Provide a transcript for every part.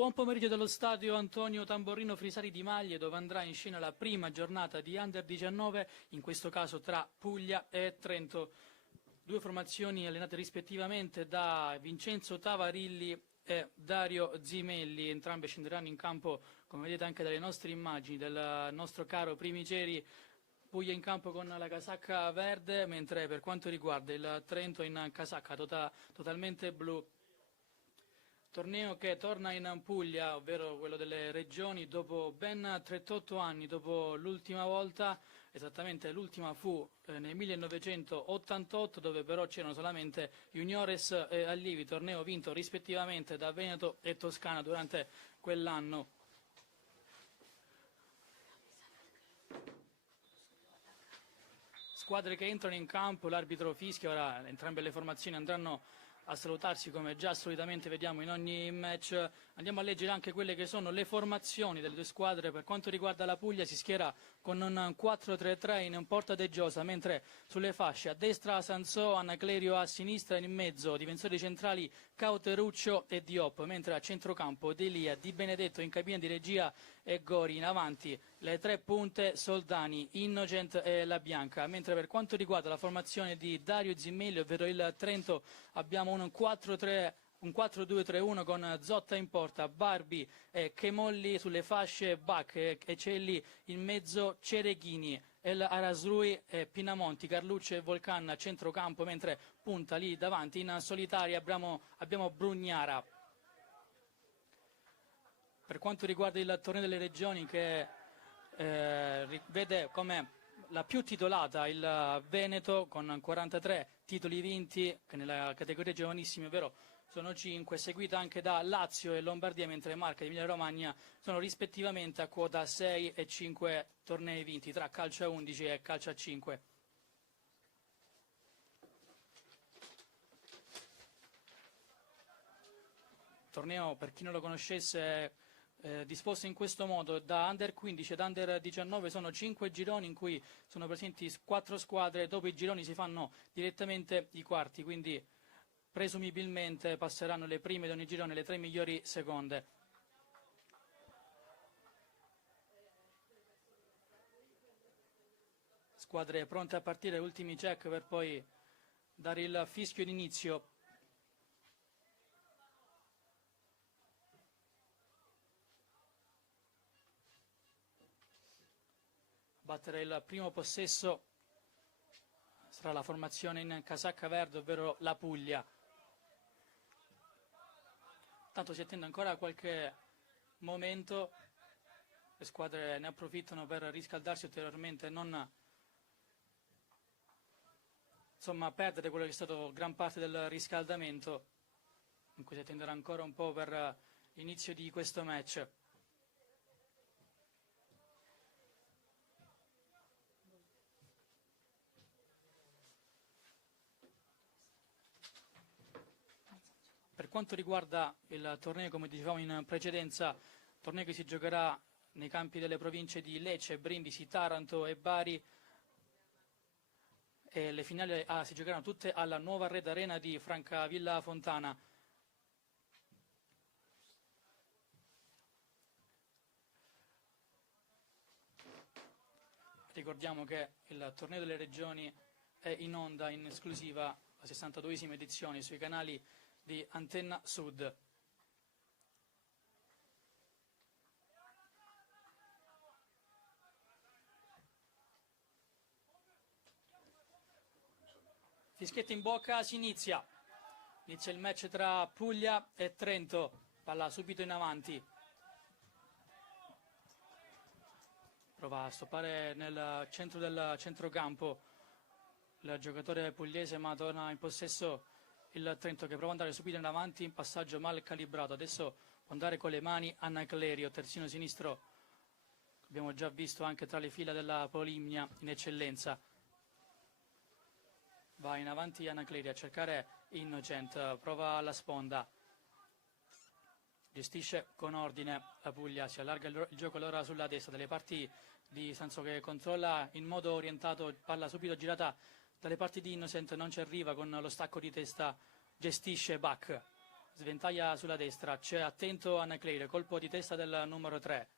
Buon pomeriggio dallo stadio Antonio Tamborrino Frisari di Maglie, dove andrà in scena la prima giornata di Under 19, in questo caso tra Puglia e Trento. Due formazioni allenate rispettivamente da Vincenzo Tavarilli e Dario Zimelli. Entrambe scenderanno in campo, come vedete anche dalle nostre immagini, del nostro caro Primiceri. Puglia in campo con la casacca verde, mentre per quanto riguarda il Trento in casacca totalmente blu. Torneo che torna in Puglia, ovvero quello delle regioni, dopo ben 38 anni, dopo l'ultima volta, esattamente l'ultima fu nel 1988, dove però c'erano solamente Juniores e Allievi, torneo vinto rispettivamente da Veneto e Toscana durante quell'anno. Squadre che entrano in campo, l'arbitro fischia, ora entrambe le formazioni andranno a salutarsi come già solitamente vediamo in ogni match. Andiamo a leggere anche quelle che sono le formazioni delle due squadre. Per quanto riguarda la Puglia si schiera con un 4-3-3 in porta De Giosa, mentre sulle fasce a destra Sansò, Anaclerio a sinistra, in mezzo difensori centrali Cauteruccio e Diop, mentre a centrocampo Delia, Di Benedetto in cabina di regia e Gori, in avanti le tre punte Soldani, Innocent e La Bianca, mentre per quanto riguarda la formazione di Dario Zimelli, ovvero il Trento, abbiamo un 4-2-3-1 con Zotta in porta, Barbi e Chemolli sulle fasce, Bach e Celli in mezzo, Cereghini, El Arasrui e Pinamonti, Carlucci e Volcan a centrocampo, mentre punta lì davanti in solitaria abbiamo Brugnara. Per quanto riguarda il torneo delle regioni, che vede come la più titolata il Veneto con 43 titoli vinti, che nella categoria giovanissimi, ovvero sono 5, seguita anche da Lazio e Lombardia, mentre Marche e Emilia Romagna sono rispettivamente a quota 6 e 5 tornei vinti tra calcio a 11 e calcio a 5. Torneo, per chi non lo conoscesse, disposto in questo modo: da Under 15 ad Under 19 sono 5 gironi in cui sono presenti 4 squadre. Dopo i gironi si fanno direttamente i quarti, quindi presumibilmente passeranno le prime di ogni girone, le 3 migliori seconde. Squadre pronte a partire, ultimi check per poi dare il fischio d'inizio. Battere il primo possesso sarà la formazione in casacca verde, ovvero la Puglia. Tanto si attende ancora qualche momento, le squadre ne approfittano per riscaldarsi ulteriormente, non perdere quello che è stato gran parte del riscaldamento, in cui si attenderà ancora un po' per l'inizio di questo match. Per quanto riguarda il torneo, come dicevamo in precedenza, torneo che si giocherà nei campi delle province di Lecce, Brindisi, Taranto e Bari, e le finali si giocheranno tutte alla nuova Red Arena di Francavilla Fontana. Ricordiamo che il torneo delle regioni è in onda in esclusiva, la 62esima edizione, sui canali di Antenna Sud. Fischietti in bocca, si inizia il match tra Puglia e Trento. Palla subito in avanti, prova a stoppare nel centro del centrocampo il giocatore pugliese, ma torna in possesso il Trento, che prova ad andare subito in avanti, in passaggio mal calibrato. Adesso può andare con le mani Anaclerio, terzino sinistro, abbiamo già visto anche tra le fila della Polimnia in eccellenza. Va in avanti Anaclerio a cercare Innocent, prova la sponda, gestisce con ordine la Puglia, si allarga il gioco allora sulla destra, dalle parti di Sansò, che controlla in modo orientato, palla subito girata dalle parti di Innocent, non ci arriva con lo stacco di testa, gestisce Bach, sventaglia sulla destra, c'è attento Anaclerio, colpo di testa del numero 3.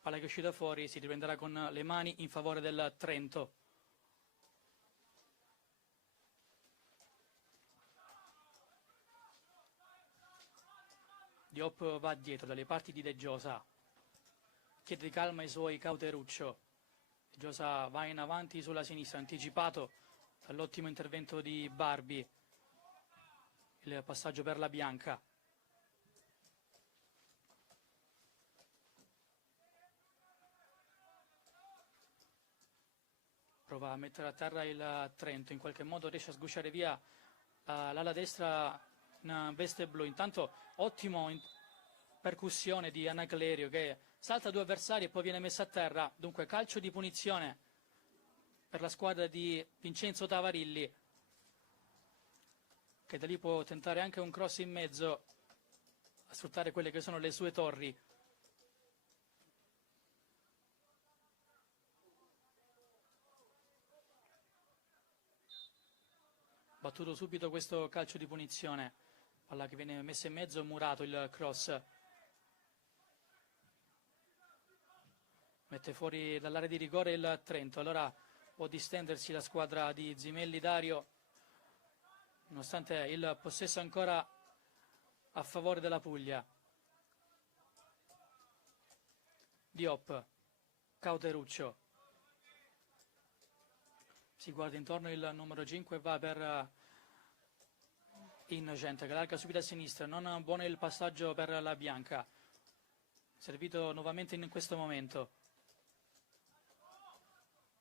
Palla che è uscita fuori, si riprenderà con le mani in favore del Trento. Diop va dietro dalle parti di De Giosa, chiede calma ai suoi Cauteruccio. De Giosa va in avanti sulla sinistra, anticipato dall'ottimo intervento di Barbi. Il passaggio per la bianca. Prova a mettere a terra il Trento, in qualche modo riesce a sgusciare via l'ala destra in veste blu. Intanto ottimo percussione di Anaclerio che salta due avversari e poi viene messa a terra. Dunque calcio di punizione per la squadra di Vincenzo Tavarilli, che da lì può tentare anche un cross in mezzo a sfruttare quelle che sono le sue torri. Battuto subito questo calcio di punizione, palla che viene messa in mezzo, murato il cross, mette fuori dall'area di rigore il Trento. Allora può distendersi la squadra di Zimelli Dario, nonostante il possesso ancora a favore della Puglia. Diop, Cauteruccio, si guarda intorno il numero 5, va per Innocent che larga subito a sinistra, non buono il passaggio per la bianca, servito nuovamente in questo momento.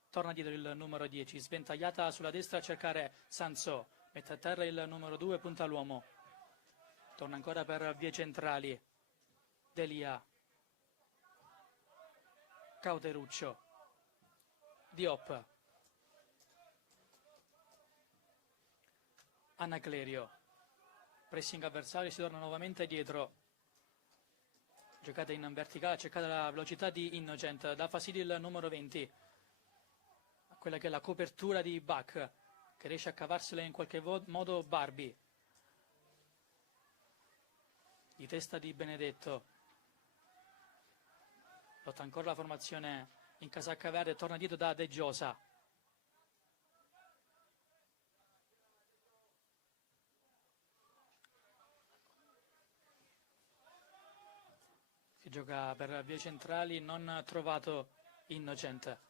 Torna dietro il numero 10, sventagliata sulla destra a cercare Sansò, mette a terra il numero 2, punta l'uomo, torna ancora per vie centrali, Delia, Cauteruccio, Diop, Anaclerio, pressing avversario, si torna nuovamente dietro, giocata in verticale, cercata la velocità di Innocent, dà fastidio il numero 20, quella che è la copertura di Bach, che riesce a cavarsela in qualche modo Barbi, di testa di Benedetto, lotta ancora la formazione in casacca verde, torna dietro da De Giosa. Si gioca per vie centrali, non trovato Innocent.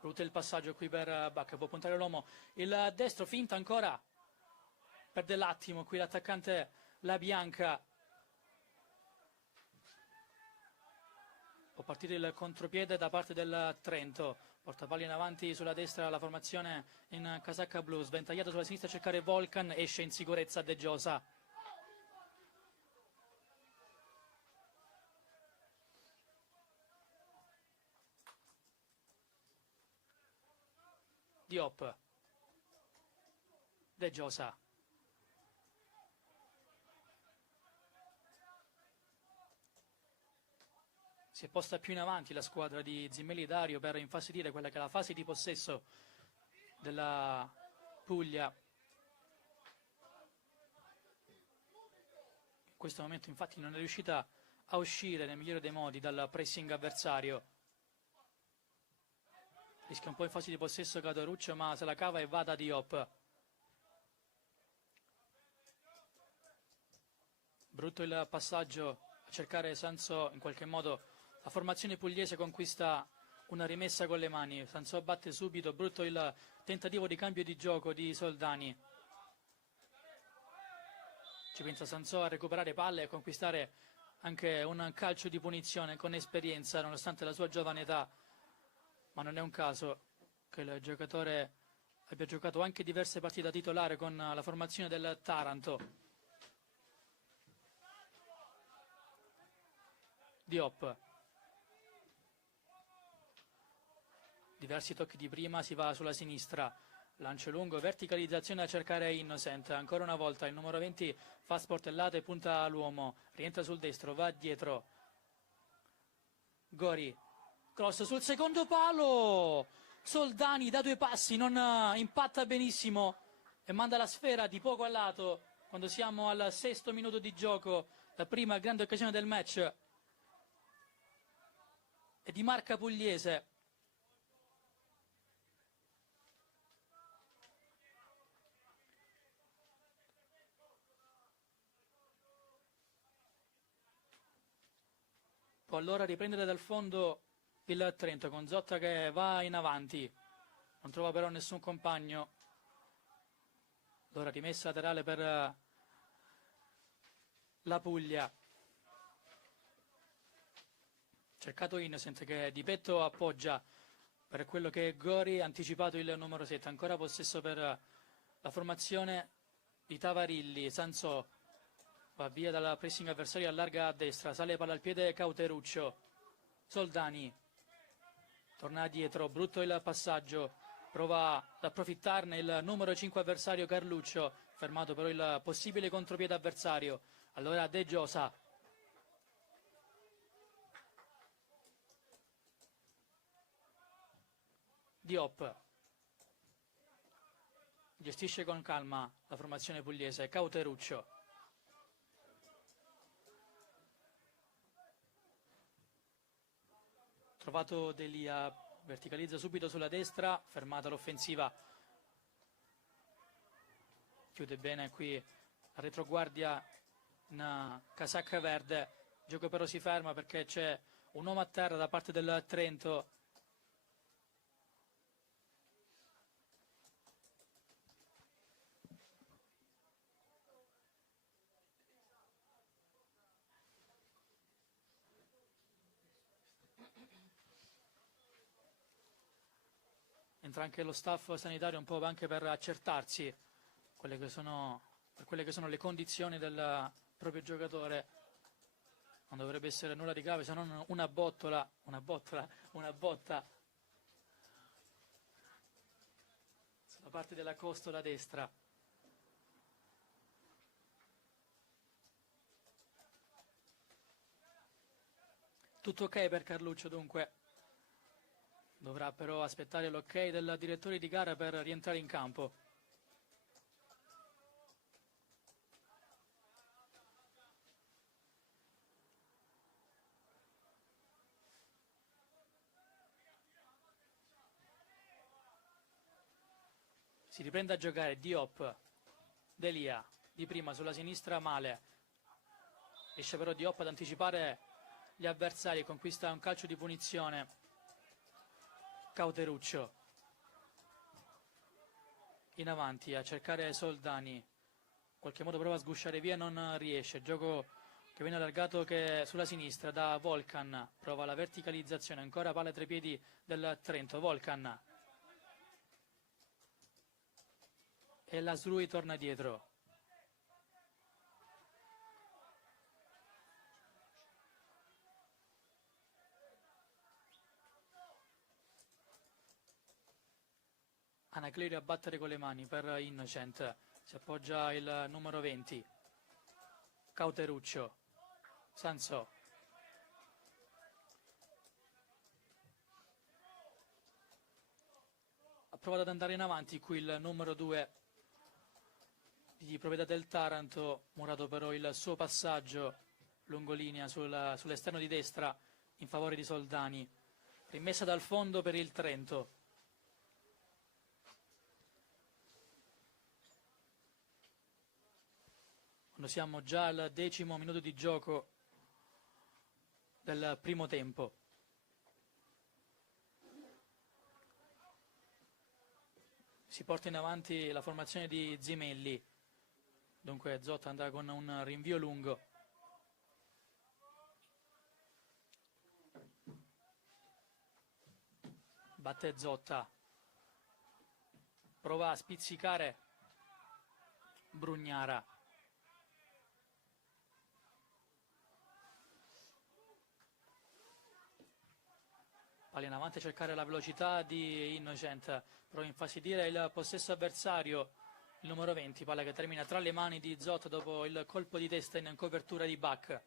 Brutto il passaggio qui per Bacca, può puntare l'uomo, il destro finta ancora, perde l'attimo qui l'attaccante La Bianca. Può partire il contropiede da parte del Trento, porta palla in avanti sulla destra la formazione in casacca blu, sventagliato sulla sinistra a cercare Volcan, esce in sicurezza De Giosa. Diop, De Giosa, si è posta più in avanti la squadra di Zimelli Dario per infastidire quella che è la fase di possesso della Puglia. In questo momento infatti non è riuscita a uscire nel migliore dei modi dal pressing avversario. Rischia un po' in fase di possesso Cauteruccio, ma se la cava e va da Diop. Brutto il passaggio a cercare Sansò, in qualche modo la formazione pugliese conquista una rimessa con le mani. Sansò batte subito, brutto il tentativo di cambio di gioco di Soldani. Ci pensa Sansò a recuperare palle e a conquistare anche un calcio di punizione con esperienza, nonostante la sua giovane età. Ma non è un caso che il giocatore abbia giocato anche diverse partite da titolare con la formazione del Taranto. Diop. Diversi tocchi di prima, si va sulla sinistra. Lancio lungo, verticalizzazione a cercare Innocent. Ancora una volta il numero 20 fa sportellate e punta all'uomo. Rientra sul destro, va dietro. Gori. Cross sul secondo palo, Soldani da due passi non impatta benissimo e manda la sfera di poco a lato quando siamo al 6° minuto di gioco, la prima grande occasione del match è di marca pugliese. Può allora riprendere dal fondo il Trento con Zotta che va in avanti, non trova però nessun compagno. Allora rimessa laterale per la Puglia, cercato Innocent che di petto appoggia per quello che è Gori, anticipato il numero 7, ancora possesso per la formazione di Tavarilli. Sansò va via dal pressing avversario, allarga a destra, sale palla al piede Cauteruccio. Soldani torna dietro, brutto il passaggio, prova ad approfittarne il numero 5 avversario Carluccio, fermato però il possibile contropiede avversario. Allora De Giosa, Diop gestisce con calma la formazione pugliese, Cauteruccio. Trovato Delia, verticalizza subito sulla destra, fermata l'offensiva. Chiude bene qui la retroguardia in casacca verde. Il gioco però si ferma perché c'è un uomo a terra da parte del Trento. Entra anche lo staff sanitario un po' anche per accertarsi per quelle che sono le condizioni del proprio giocatore. Non dovrebbe essere nulla di grave se non una botta sulla parte della costola destra. Tutto ok per Carluccio dunque. Dovrà però aspettare l'ok del direttore di gara per rientrare in campo. Si riprende a giocare Diop, Delia, di prima sulla sinistra Male. Riesce però Diop ad anticipare gli avversari e conquista un calcio di punizione. Cauteruccio in avanti a cercare Soldani, in qualche modo prova a sgusciare via, non riesce. Gioco che viene allargato che sulla sinistra da Volcan, prova la verticalizzazione, ancora palla tra i piedi del Trento. Volcan e la Srui torna dietro. Anaclerio a battere con le mani per Innocent, si appoggia il numero 20 Cauteruccio, Sansò, ha provato ad andare in avanti qui il numero 2 di proprietà del Taranto, murato però il suo passaggio lungolinea sull'esterno di destra in favore di Soldani. Rimessa dal fondo per il Trento. Quando siamo già al 10° minuto di gioco del primo tempo. Si porta in avanti la formazione di Zimelli. Dunque Zotta andrà con un rinvio lungo. Batte Zotta. Prova a spizzicare Brugnara. Palla in avanti a cercare la velocità di Innocent. Prova a infastidire il possesso avversario, il numero 20, palla che termina tra le mani di Zotta dopo il colpo di testa in copertura di Bach.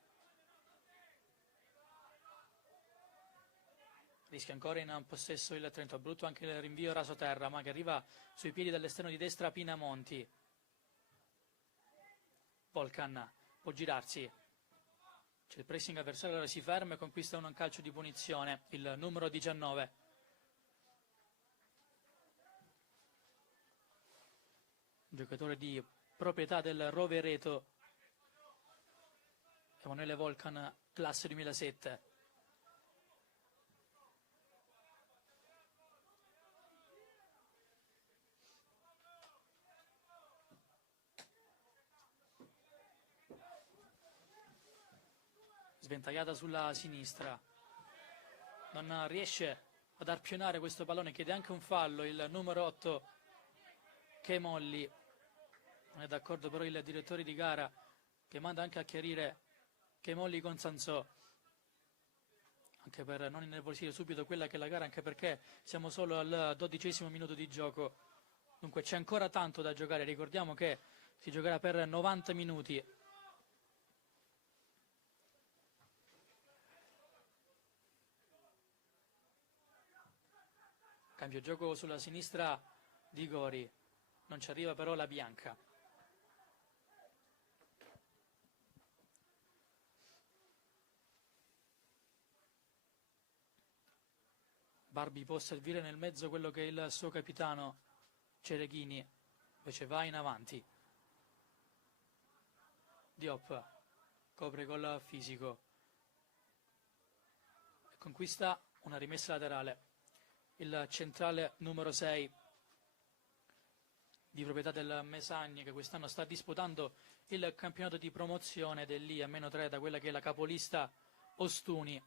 Rischia ancora in possesso il Trento, brutto anche il rinvio rasoterra, ma che arriva sui piedi dall'esterno di destra Pinamonti. Volcan può girarsi, c'è il pressing avversario, allora si ferma e conquista un calcio di punizione, il numero 19. Giocatore di proprietà del Rovereto, Emanuele Volcan, classe 2007. Sventagliata sulla sinistra, non riesce ad arpionare questo pallone, chiede anche un fallo il numero 8 Chemolli. Non è d'accordo però il direttore di gara, che manda anche a chiarire Chemolli con Sansò, anche per non innervosire subito quella che è la gara, anche perché siamo solo al 12° minuto di gioco, dunque c'è ancora tanto da giocare. Ricordiamo che si giocherà per 90 minuti. Cambio gioco sulla sinistra di Gori, non ci arriva però la bianca. Barbi può servire nel mezzo quello che è il suo capitano Cereghini, invece va in avanti. Diop copre col fisico e conquista una rimessa laterale. Il centrale numero 6 di proprietà del Mesagni, che quest'anno sta disputando il campionato di promozione dell'I a -3 da quella che è la capolista Ostuni.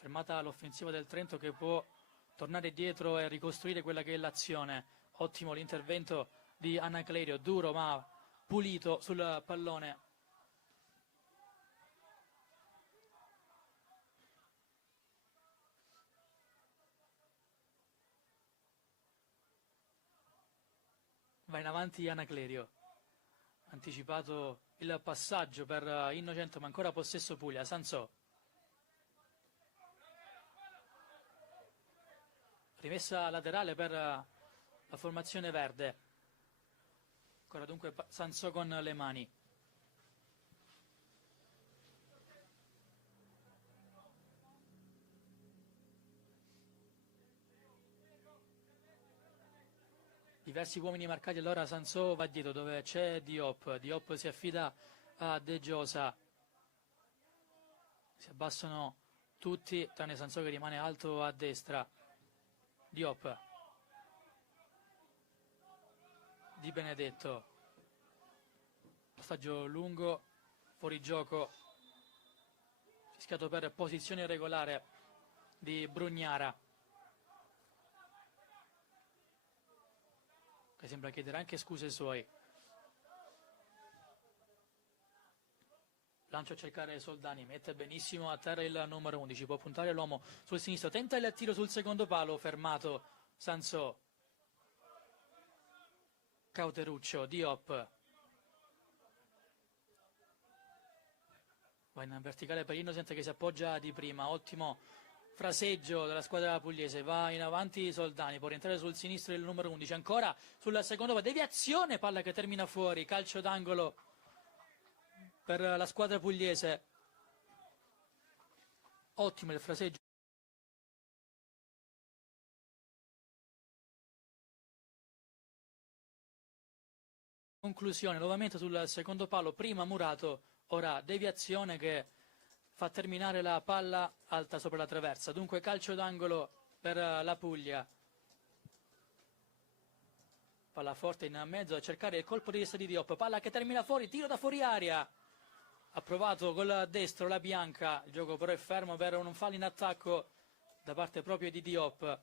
Fermata l'offensiva del Trento, che può tornare dietro e ricostruire quella che è l'azione. Ottimo l'intervento di Anaclerio, duro ma pulito sul pallone. Va in avanti Anaclerio, anticipato il passaggio per Innocento, ma ancora possesso Puglia. Sansò, rimessa laterale per la formazione verde, ancora dunque Sansò con le mani. Diversi uomini marcati, allora Sansò va dietro dove c'è Diop. Diop si affida a De Giosa, si abbassano tutti tranne Sansò che rimane alto a destra. Diop, Di Benedetto, passaggio lungo, fuori gioco, fischiato per posizione irregolare di Brugnara, che sembra chiedere anche scuse ai suoi. Lancio a cercare Soldani, mette benissimo a terra il numero 11, può puntare l'uomo sul sinistro, tenta il tiro sul secondo palo, fermato Sansò. Cauteruccio, Diop, va in verticale per Innocent che si appoggia di prima. Ottimo fraseggio della squadra pugliese, va in avanti Soldani, può rientrare sul sinistro il numero 11, ancora sul secondo palo, deviazione, palla che termina fuori, calcio d'angolo per la squadra pugliese. Ottimo il fraseggio. Conclusione, nuovamente sul secondo palo, prima Murato, ora deviazione che fa terminare la palla alta sopra la traversa. Dunque calcio d'angolo per la Puglia. Palla forte in mezzo a cercare il colpo di testa di Diop, palla che termina fuori, tiro da fuori aria. Ha provato col destro la bianca, il gioco però è fermo per un fallo in attacco da parte proprio di Diop,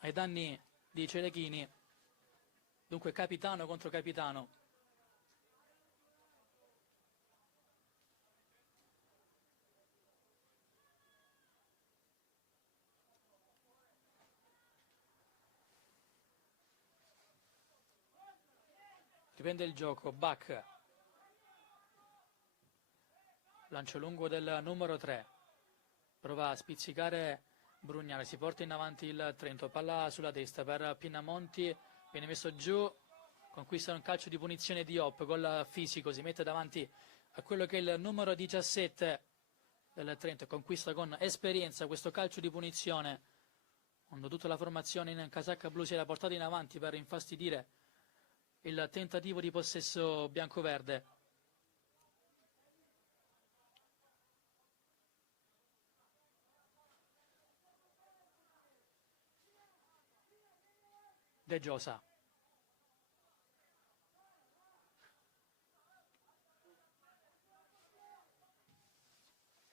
ai danni di Celechini. Dunque capitano contro capitano. Riprende il gioco, Bach Lancio lungo del numero 3. Prova a spizzicare Brugnara, si porta in avanti il Trento, palla sulla destra per Pinamonti, viene messo giù, conquista un calcio di punizione di Diop, gol fisico, si mette davanti a quello che è il numero 17 del Trento, conquista con esperienza questo calcio di punizione, quando tutta la formazione in casacca blu si era portata in avanti per infastidire il tentativo di possesso biancoverde. De Giosa.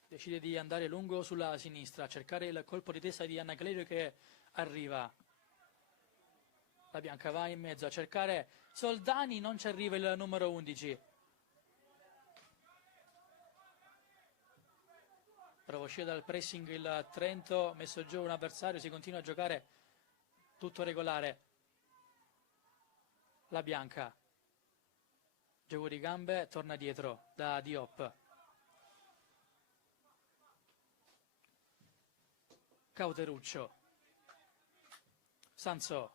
Decide di andare lungo sulla sinistra, a cercare il colpo di testa di Anna Clerio che arriva. La bianca va in mezzo a cercare Soldani, non ci arriva il numero 11. Prova a uscire dal pressing il Trento, messo giù un avversario, si continua a giocare tutto regolare. La bianca, gioco di gambe, torna dietro da Diop. Cauteruccio. Sansò.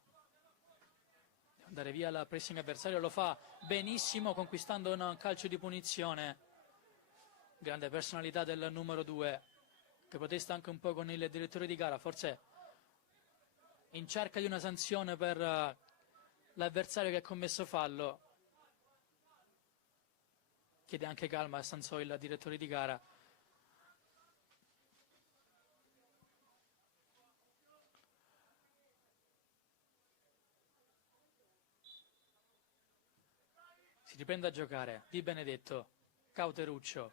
Deve andare via il pressing avversario, lo fa benissimo conquistando un calcio di punizione. Grande personalità del numero 2, che protesta anche un po' con il direttore di gara, forse in cerca di una sanzione per l'avversario che ha commesso fallo. Chiede anche calma a Sansò, il direttore di gara. Si riprende a giocare Di Benedetto. Cauteruccio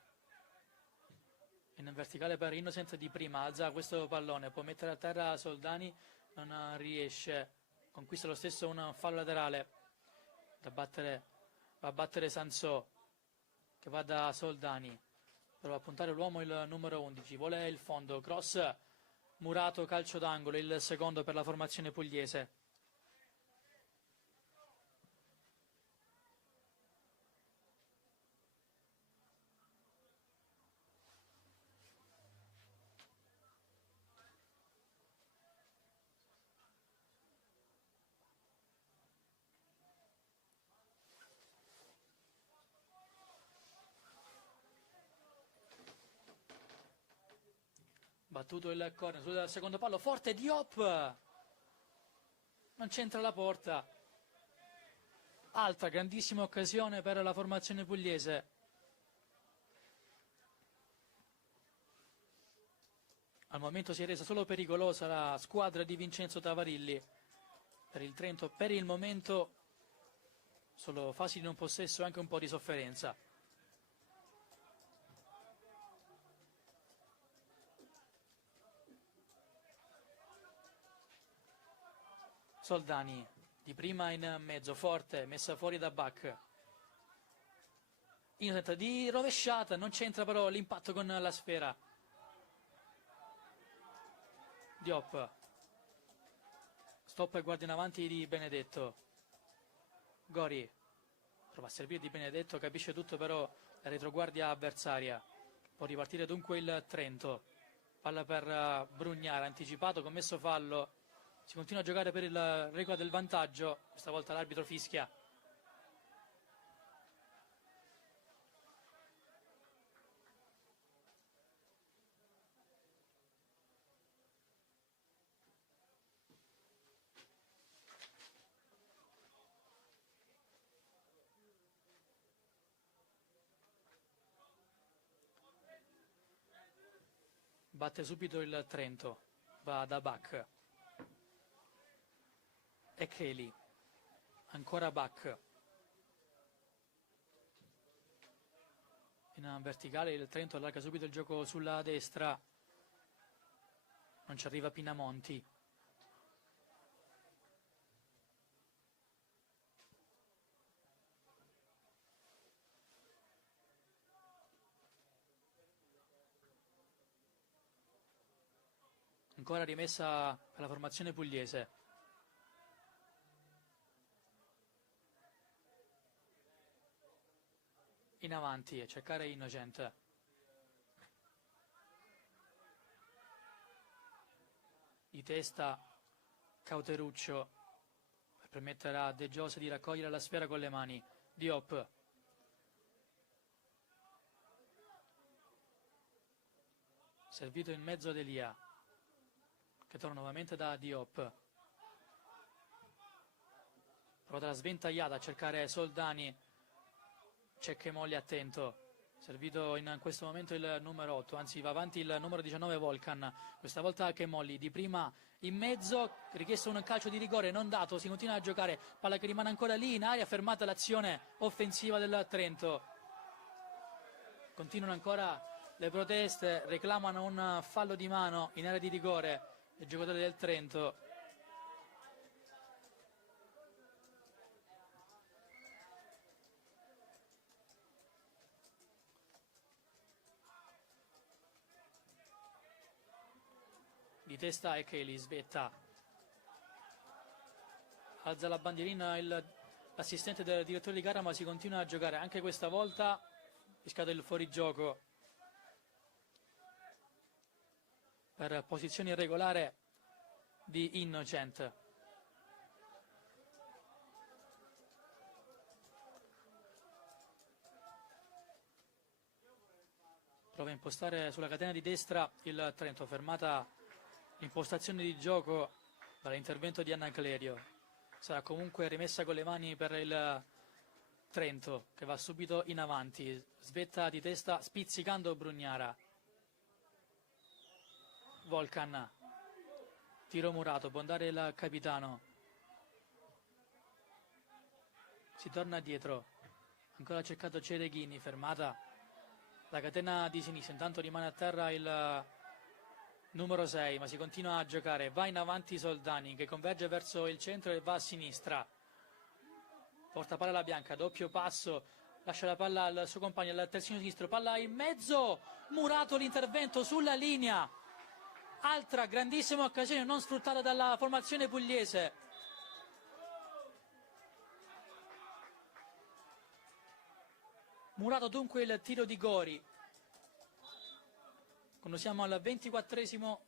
in verticale per Innocent Di prima, alza questo pallone, può mettere a terra Soldani, non riesce, conquista lo stesso un fallo laterale da battere, va a battere Sansò, che va da Soldani, prova a puntare l'uomo il numero 11, vuole il fondo, cross murato, calcio d'angolo, il secondo per la formazione pugliese. Battuto il corner sul secondo palo, forte Diop, non c'entra la porta. Altra grandissima occasione per la formazione pugliese. Al momento si è resa solo pericolosa la squadra di Vincenzo Tavarilli. Per il Trento per il momento solo fasi di non possesso e anche un po' di sofferenza. Soldani di prima in mezzo, forte, messa fuori da Bach. Innocent di rovesciata, non c'entra però l'impatto con la sfera. Diop. Stop e guardia in avanti di Benedetto. Gori. Prova a servire di Benedetto, capisce tutto però la retroguardia avversaria. Può ripartire dunque il Trento. Palla per Brugnara, anticipato, commesso fallo. Si continua a giocare per il regola del vantaggio, questa volta l'arbitro fischia. Batte subito il Trento, va da Bach. E Kelly, ancora Bach. In verticale il Trento allarga subito il gioco sulla destra. Non ci arriva Pinamonti. Ancora rimessa per la formazione pugliese. In avanti a cercare Innocent. di testa Cauteruccio per permettere a De Giose di raccogliere la sfera con le mani. Diop. Servito in mezzo ad Elia, che torna nuovamente da Diop. Prova la sventagliata a cercare Soldani. C'è Chemolli attento. Servito in questo momento il numero 8, anzi va avanti il numero 19 Volcan. Questa volta Chemolli di prima in mezzo, richiesto un calcio di rigore non dato, si continua a giocare, palla che rimane ancora lì in aria, fermata l'azione offensiva del Trento. Continuano ancora le proteste, reclamano un fallo di mano in area di rigore i giocatori del Trento. Di testa e Kelly svetta, alza la bandierina l'assistente del direttore di gara, ma si continua a giocare anche questa volta. Fischiato il fuorigioco per posizione irregolare di Innocent. Prova a impostare sulla catena di destra il Trento, fermata l'impostazione di gioco dall'intervento di Anna Clerio. Sarà comunque rimessa con le mani per il Trento, che va subito in avanti. Svetta di testa spizzicando Brugnara. Volcan. Tiro murato, può andare il capitano. Si torna dietro. Ancora cercato Cereghini, fermata la catena di sinistra. Intanto rimane a terra il numero 6, ma si continua a giocare. Va in avanti Soldani, che converge verso il centro e va a sinistra. Porta palla alla bianca, doppio passo, lascia la palla al suo compagno, al terzino sinistro, palla in mezzo, murato l'intervento sulla linea. Altra grandissima occasione non sfruttata dalla formazione pugliese. Murato dunque il tiro di Gori. Quando siamo al 24esimo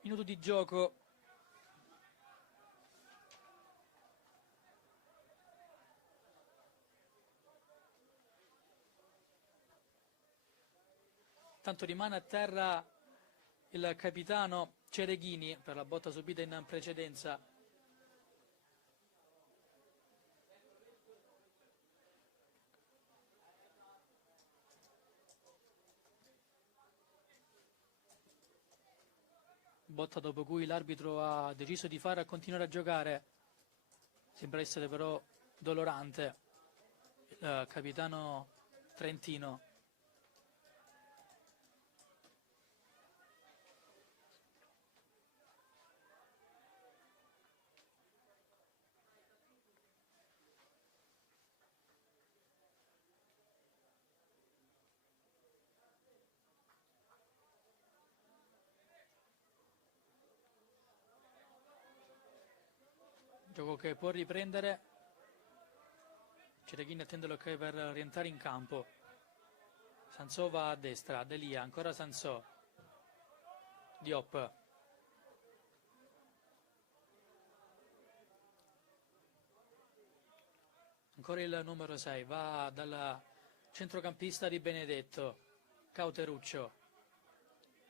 minuto di gioco. Tanto rimane a terra il capitano Cereghini per la botta subita in precedenza. Botta dopo cui l'arbitro ha deciso di far continuare a giocare. Sembra essere però dolorante il capitano trentino. Gioco che può riprendere. Cereghini attende l'ok per rientrare in campo. Sansò va a destra, Delia, ancora Sansò. Diop. Ancora il numero 6, va dal centrocampista Di Benedetto, Cauteruccio.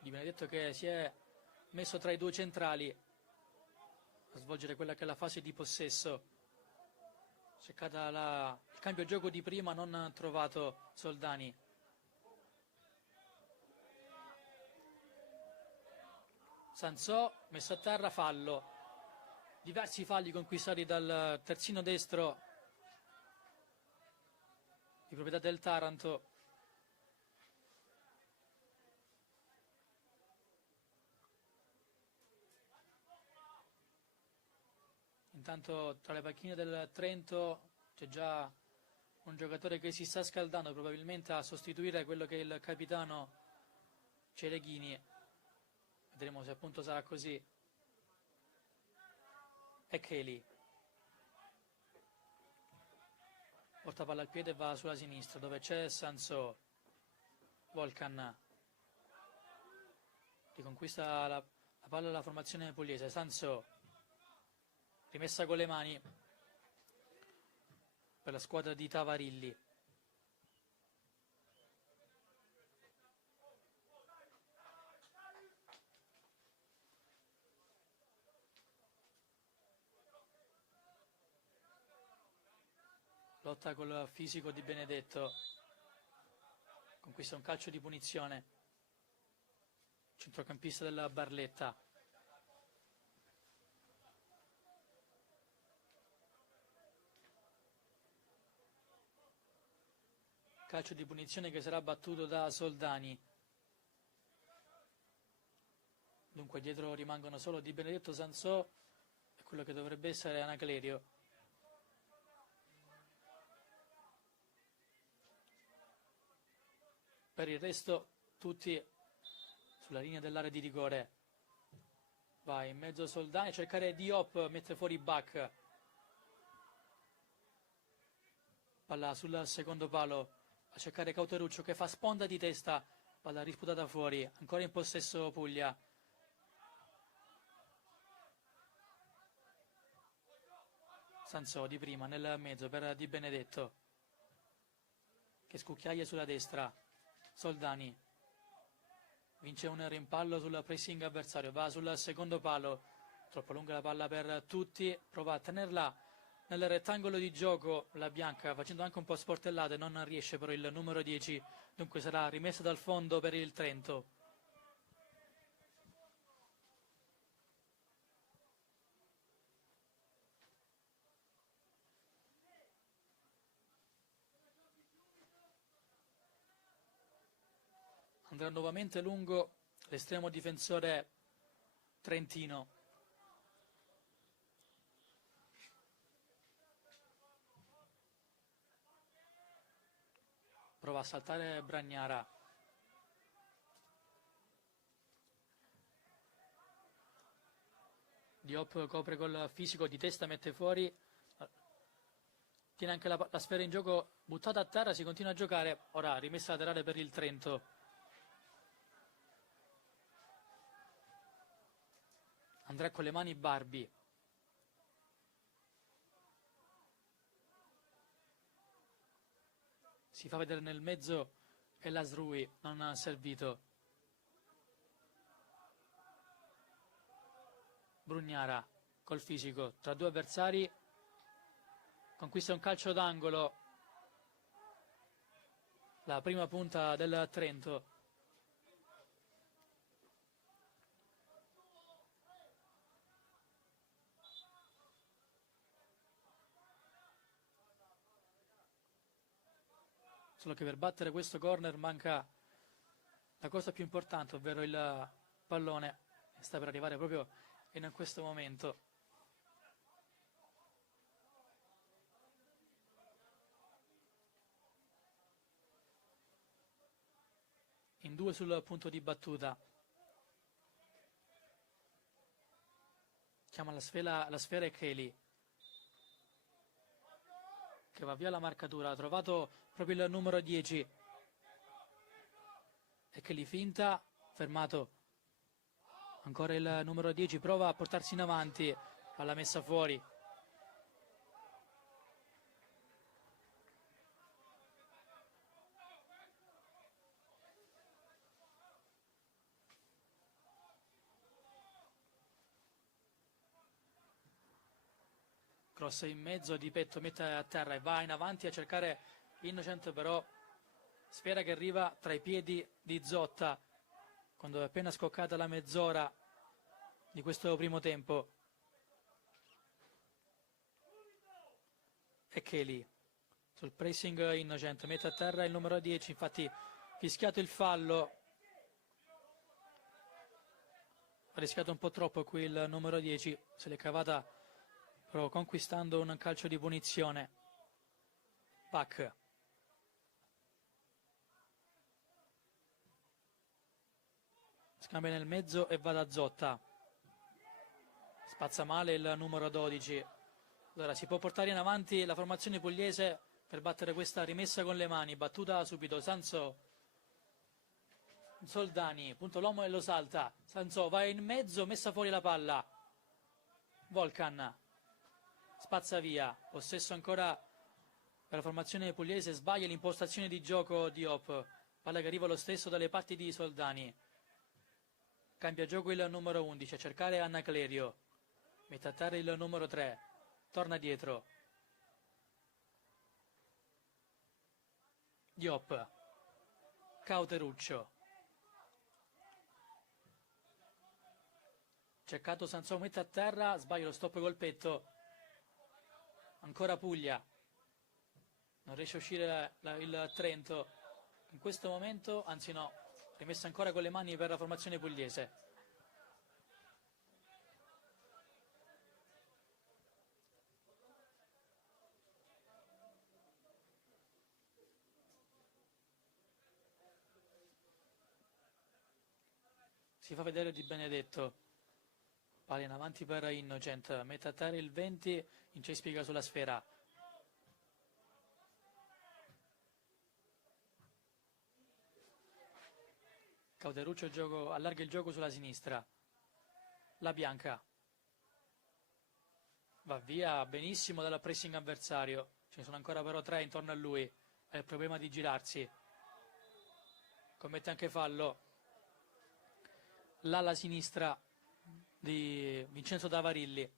Di Benedetto che si è messo tra i due centrali a svolgere quella che è la fase di possesso. Cercata il cambio gioco di prima, non trovato Soldani. Sansò messo a terra, fallo. Diversi falli conquistati dal terzino destro di proprietà del Taranto. Intanto tra le panchine del Trento c'è già un giocatore che si sta scaldando, probabilmente a sostituire quello che è il capitano Cereghini. Vedremo se appunto sarà così. E Kelly. Porta palla al piede e va sulla sinistra dove c'è Sansò. Volcan. Riconquista la palla alla formazione pugliese. Sansò, rimessa con le mani per la squadra di Tavarilli. Lotta col fisico di Benedetto, conquista un calcio di punizione, centrocampista della Barletta. Calcio di punizione che sarà battuto da Soldani. Dunque dietro rimangono solo Di Benedetto, Sansò e quello che dovrebbe essere Anaclerio. Per il resto tutti sulla linea dell'area di rigore. Va in mezzo Soldani a cercare Diop, mette fuori Bach. Palla sul secondo palo a cercare Cauteruccio che fa sponda di testa. Palla risputata fuori, ancora in possesso Puglia. Sansò di prima nel mezzo per Di Benedetto che scucchiaia sulla destra. Soldani vince un rimpallo sul pressing avversario, va sul secondo palo, troppo lunga la palla per tutti, prova a tenerla nel rettangolo di gioco la bianca facendo anche un po' sportellate, non riesce però il numero 10, dunque sarà rimessa dal fondo per il Trento. Andrà nuovamente lungo l'estremo difensore trentino. Prova a saltare Bragnara. Diop copre col fisico, di testa mette fuori. Tiene anche la sfera in gioco buttata a terra, si continua a giocare. Ora rimessa laterale per il Trento. Andrà con le mani Barbi. Si fa vedere nel mezzo e Lasrui non ha servito. Brugnara col fisico tra due avversari. Conquista un calcio d'angolo. La prima punta del Trento. Solo che per battere questo corner manca la cosa più importante, ovvero il pallone, che sta per arrivare proprio in questo momento. In due sul punto di battuta. Chiama la sfera e Kelly, che va via la marcatura, ha trovato proprio il numero 10 e Kelly finta, fermato ancora il numero 10, prova a portarsi in avanti, palla messa fuori. Cross in mezzo, Di Petto mette a terra e va in avanti a cercare Innocent, però sfera che arriva tra i piedi di Zotta quando è appena scoccata la mezz'ora di questo primo tempo. E Kelly sul pressing Innocent mette a terra il numero 10, infatti fischiato il fallo, ha rischiato un po' troppo qui il numero 10, se l'è cavata però conquistando un calcio di punizione. Bach. Scambia nel mezzo e va da Zotta. Spazza male il numero 12. Allora si può portare in avanti la formazione pugliese per battere questa rimessa con le mani. Battuta subito Sansò. Soldani, punto l'uomo e lo salta. Sansò va in mezzo, messa fuori la palla. Volcan spazza via, possesso ancora per la formazione pugliese, sbaglia l'impostazione di gioco di Diop. Palla che arriva lo stesso dalle parti di Soldani. Cambia gioco il numero 11 a cercare Anna Clerio. Mette a terra il numero 3. Torna dietro. Diop. Cauteruccio. Cercato Sansò, mette a terra, sbaglia lo stop col petto. Ancora Puglia. Non riesce a uscire il Trento. In questo momento, anzi no, rimessa ancora con le mani per la formazione pugliese. Si fa vedere Di Benedetto. Palla in avanti per Innocent, mette a terra il 20, incespica sulla sfera. Cauteruccio allarga il gioco sulla sinistra. La Bianca. Va via benissimo dal pressing avversario. Ce ne sono ancora però 3 intorno a lui. Ha il problema di girarsi. Commette anche fallo. L'ala sinistra di Vincenzo Davarilli.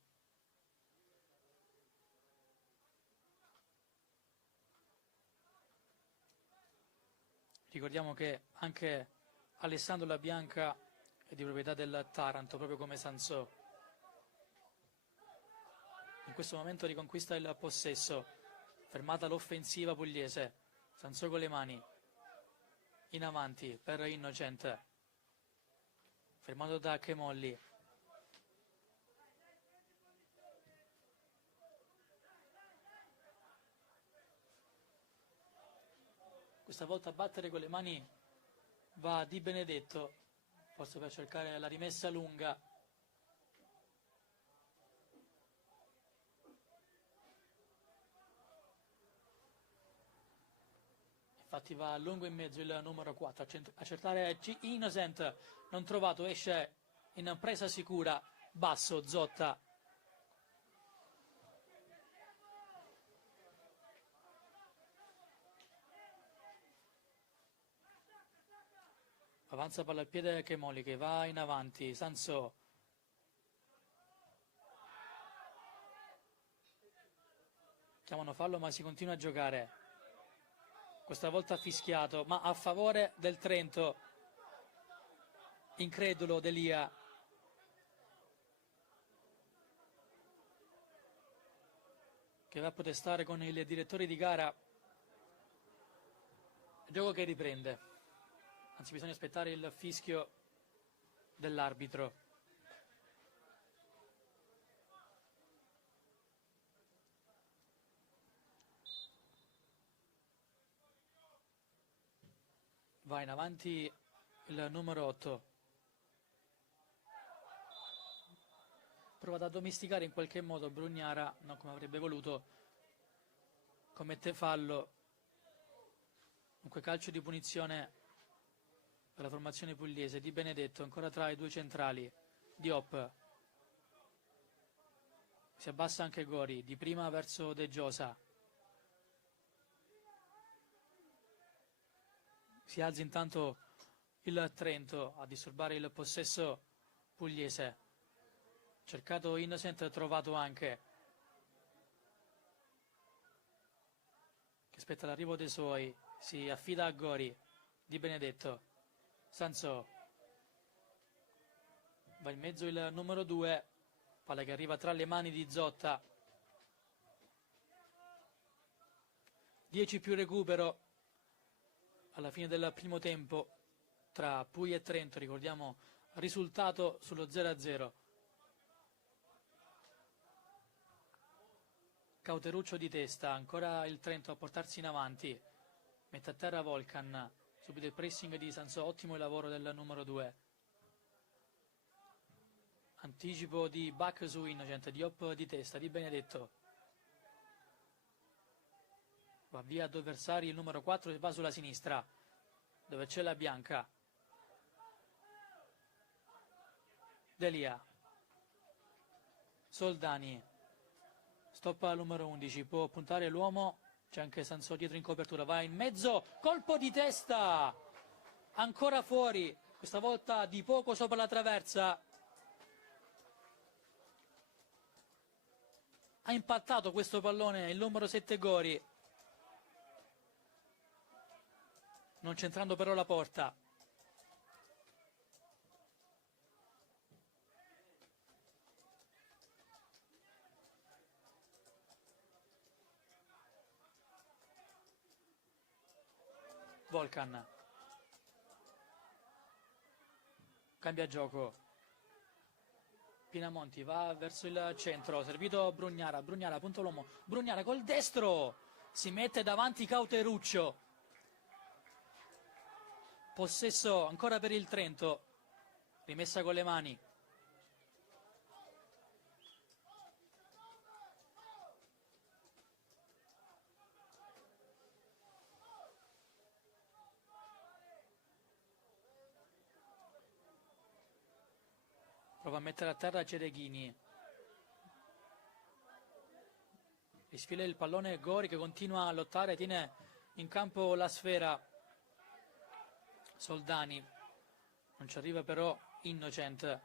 Ricordiamo che anche Alessandro La Bianca è di proprietà del Taranto, proprio come Sansò. In questo momento riconquista il possesso. Fermata l'offensiva pugliese. Sansò con le mani. In avanti per Innocent. Fermato da Chemolli. Questa volta a battere con le mani va Di Benedetto, forse per cercare la rimessa lunga. Infatti va a lungo in mezzo il numero 4 a cercare Innocent, non trovato, esce in presa sicura, basso, Zotta. Avanza palla al piede Chemoli che va in avanti, Sansò. Chiamano fallo ma si continua a giocare. Questa volta fischiato, ma a favore del Trento. Incredulo Delia. Che va a protestare con il direttore di gara. Gioco che riprende. Anzi, bisogna aspettare il fischio dell'arbitro. Va in avanti il numero 8. Prova ad addomesticare in qualche modo Brugnara, non come avrebbe voluto. Commette fallo. Dunque calcio di punizione per la formazione pugliese. Di Benedetto ancora tra i due centrali. Diop. Si abbassa anche Gori, di prima verso De Giosa. Si alza intanto il Trento a disturbare il possesso pugliese. Cercato Innocent, trovato anche. Che aspetta l'arrivo dei suoi. Si affida a Gori. Di Benedetto. Sansò. Va in mezzo il numero 2. Palla che arriva tra le mani di Zotta. 10 più recupero alla fine del primo tempo tra Puglia e Trento. Ricordiamo risultato sullo 0-0. Cauteruccio di testa, ancora il Trento a portarsi in avanti. Mette a terra Volcan. Subito il pressing di Sansò, ottimo il lavoro del numero 2. Anticipo di Bach su Innocent, Diop di testa, Di Benedetto. Va via a due avversari, il numero 4 va sulla sinistra, dove c'è la Bianca. Delia, Soldani, stop al numero 11, può puntare l'uomo, c'è anche Sansò dietro in copertura, va in mezzo, colpo di testa, ancora fuori, questa volta di poco sopra la traversa. Ha impattato questo pallone il numero 7 Gori, non centrando però la porta. Volcan cambia gioco, Pinamonti va verso il centro, servito Brugnara, Brugnara punta l'uomo, Brugnara col destro si mette davanti Cauteruccio, possesso ancora per il Trento, rimessa con le mani. Prova a mettere a terra Cereghini. Risfila il pallone Gori che continua a lottare, tiene in campo la sfera. Soldani. Non ci arriva però Innocent.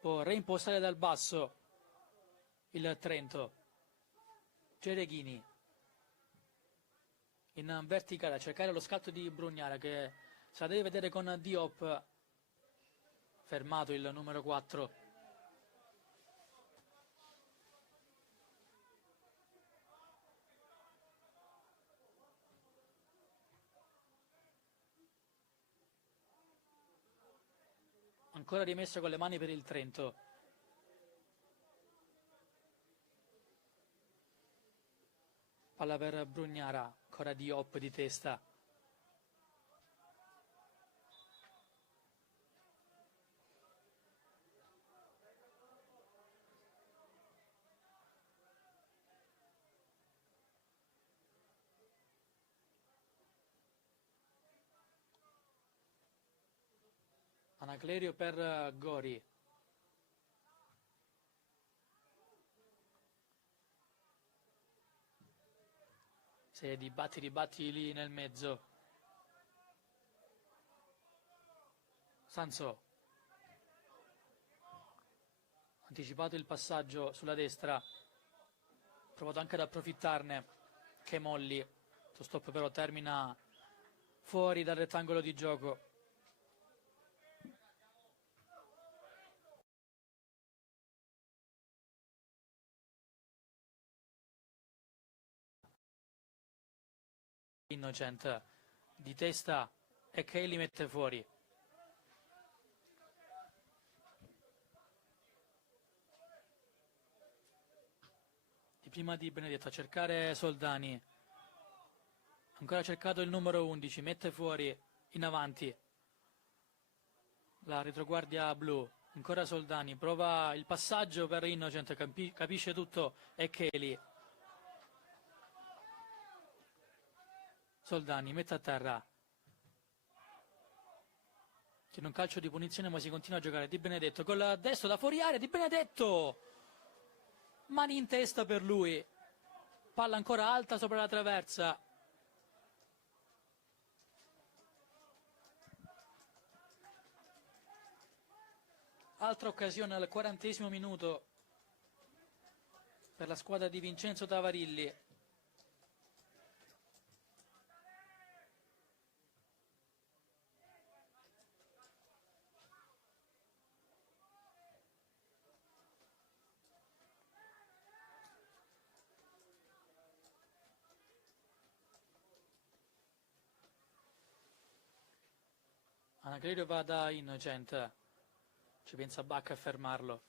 Può reimpostare dal basso il Trento. Cereghini. In verticale a cercare lo scatto di Brugnara che se la deve vedere con Diop. Fermato il numero 4. Ancora rimesso con le mani per il Trento. Palla per Brugnara, ancora Diop di testa. Anaclerio per Gori. Se ribatti lì nel mezzo. Sansò. Anticipato il passaggio sulla destra. Provato anche ad approfittarne. Che Molli. Lo stop però termina fuori dal rettangolo di gioco. Innocent di testa e Kelly mette fuori. Di prima di Benedetto a cercare Soldani. Ancora cercato il numero 11, mette fuori in avanti. La retroguardia blu. Ancora Soldani, prova il passaggio per Innocent, capisce tutto e Kelly. Soldani mette a terra. Tiene un calcio di punizione ma si continua a giocare. Di Benedetto col destro da fuori area. Di Benedetto. Mani in testa per lui. Palla ancora alta sopra la traversa. Altra occasione al 40° minuto per la squadra di Vincenzo Tavarilli. Anaclerio va da Innocent. Ci pensa Bacca a fermarlo.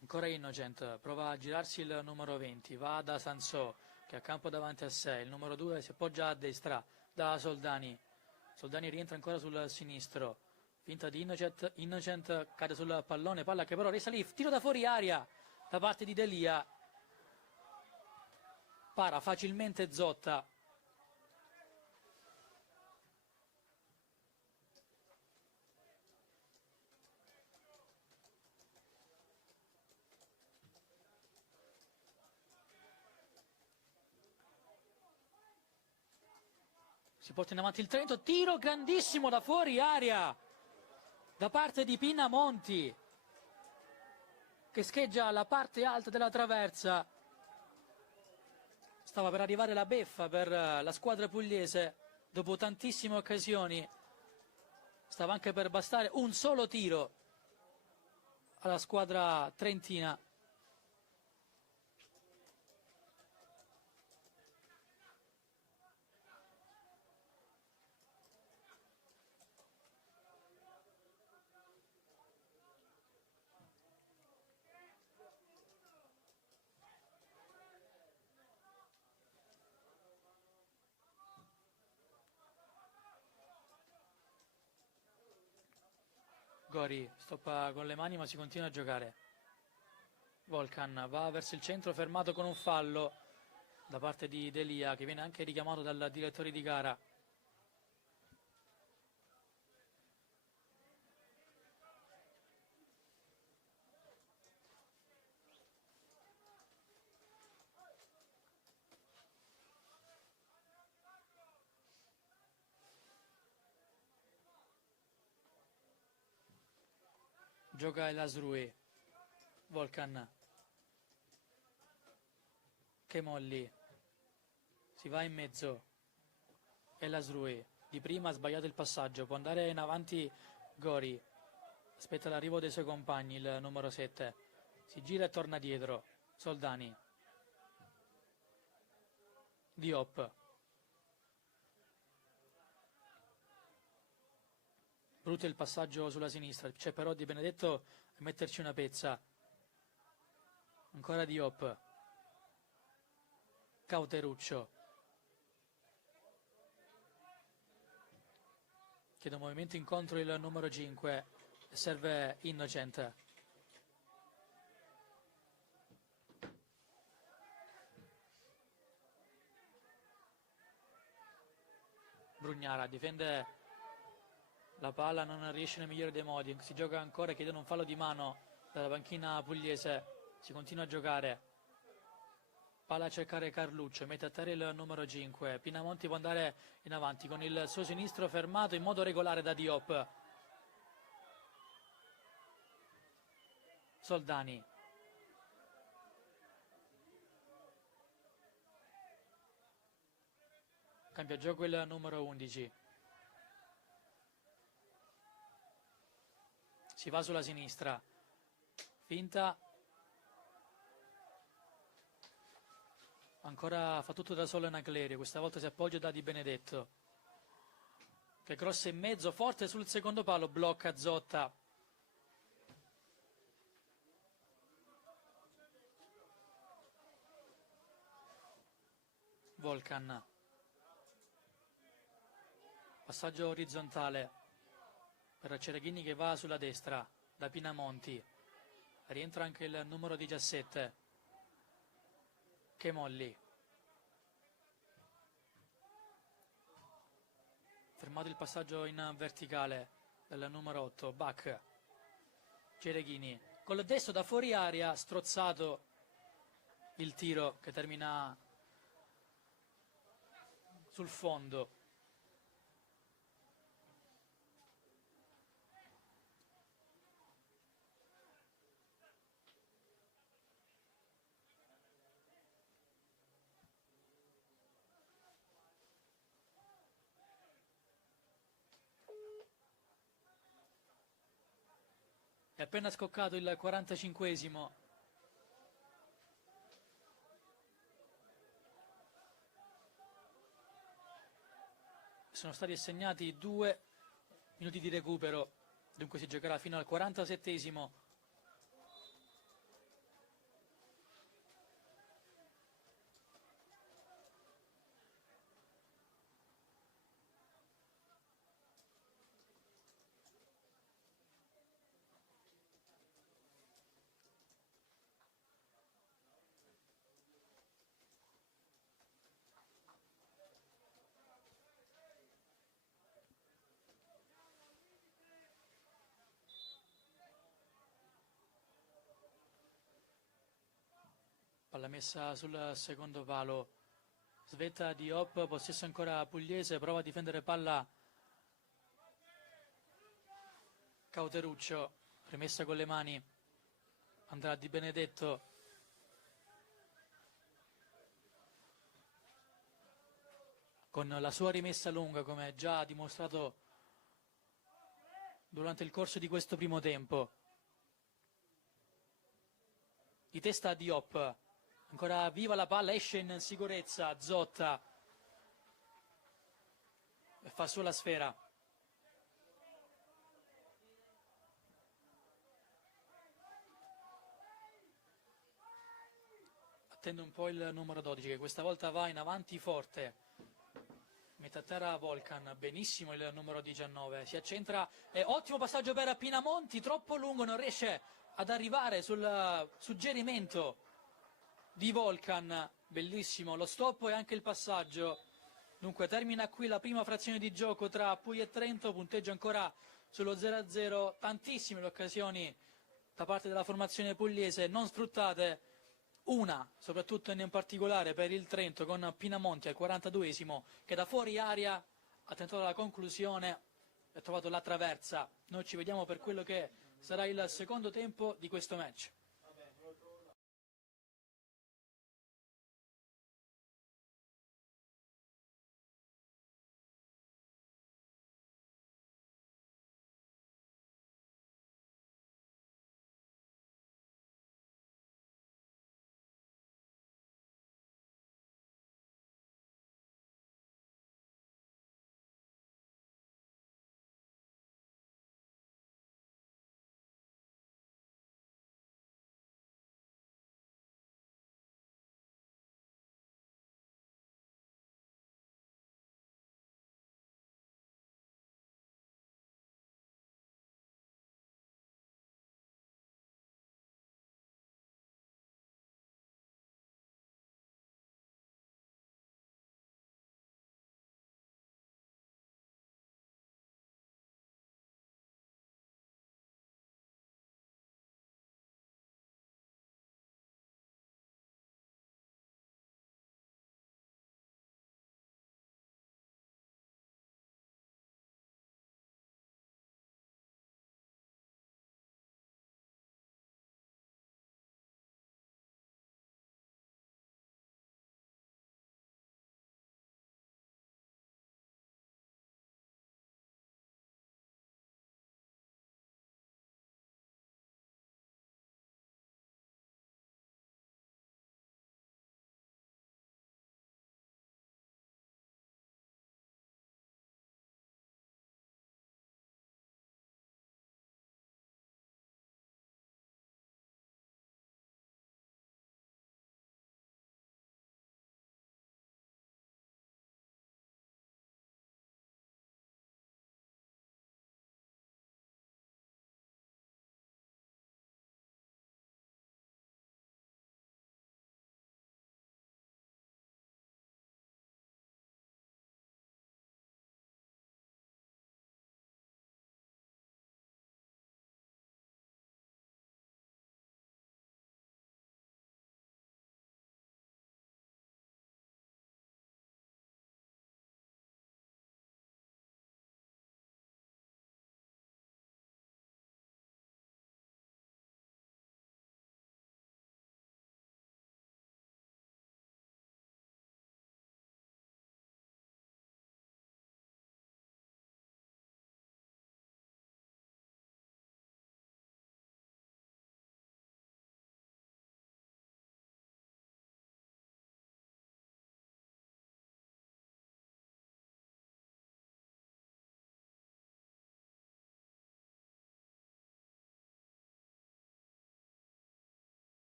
Ancora Innocent, prova a girarsi il numero 20, va da Sansò che ha campo davanti a sé, il numero 2 si appoggia a destra da Soldani. Soldani rientra ancora sul sinistro, finta di Innocent, Innocent cade sul pallone, palla che però risalì, tiro da fuori aria da parte di Delia. Para facilmente Zotta. Si porta in avanti il Trento, tiro grandissimo da fuori aria da parte di Pinamonti, che scheggia la parte alta della traversa. Stava per arrivare la beffa per la squadra pugliese dopo tantissime occasioni. Stava anche per bastare un solo tiro alla squadra trentina. Gori stoppa con le mani ma si continua a giocare. Volkan va verso il centro, fermato con un fallo da parte di Delia, che viene anche richiamato dal direttore di gara. Gioca El Asrui. Volkan. Chemolli. Si va in mezzo. El Asrui. Di prima ha sbagliato il passaggio. Può andare in avanti Gori. Aspetta l'arrivo dei suoi compagni, il numero 7. Si gira e torna dietro. Soldani. Diop. Brutto il passaggio sulla sinistra. C'è però Di Benedetto a metterci una pezza. Ancora Diop. Cauteruccio. Chiede un movimento incontro il numero 5. Serve Innocent. Brugnara difende la palla, non riesce nel migliore dei modi. Si gioca ancora, chiede un fallo di mano dalla panchina pugliese. Si continua a giocare. Palla a cercare Carluccio, mette a terra il numero 5. Pinamonti può andare in avanti con il suo sinistro fermato in modo regolare da Diop. Soldani. Cambia gioco il numero 11. Si va sulla sinistra. Finta. Ancora fa tutto da solo Naclerio. Questa volta si appoggia da Di Benedetto, che crossa in mezzo, forte sul secondo palo, blocca Zotta. Volkan. Passaggio orizzontale per Cereghini che va sulla destra da Pinamonti. Rientra anche il numero 17. Chemolli. Fermato il passaggio in verticale del numero 8. Bach. Cereghini. Col destro da fuori aria, strozzato il tiro che termina sul fondo. È appena scoccato il 45esimo. Sono stati assegnati 2 minuti di recupero, dunque si giocherà fino al 47esimo. Palla messa sul secondo palo, Svetta Diop, possesso ancora Pugliese, prova a difendere palla Cauteruccio, rimessa con le mani, andrà Di Benedetto. Con la sua rimessa lunga, come già dimostrato durante il corso di questo primo tempo. Di testa a Diop, ancora viva la palla, esce in sicurezza Zotta e fa sulla sfera. Attende un po' il numero 12 che questa volta va in avanti forte. Mette a terra Volcan, benissimo il numero 19, si accentra, ottimo passaggio per Pinamonti, troppo lungo, non riesce ad arrivare sul suggerimento di Volcan, bellissimo lo stop e anche il passaggio. Dunque termina qui la prima frazione di gioco tra Puglia e Trento, punteggio ancora sullo 0-0, tantissime le occasioni da parte della formazione pugliese non sfruttate. Una, soprattutto in particolare per il Trento, con Pinamonti al 42esimo che da fuori aria ha tentato la conclusione e ha trovato la traversa. Noi ci vediamo per quello che sarà il secondo tempo di questo match.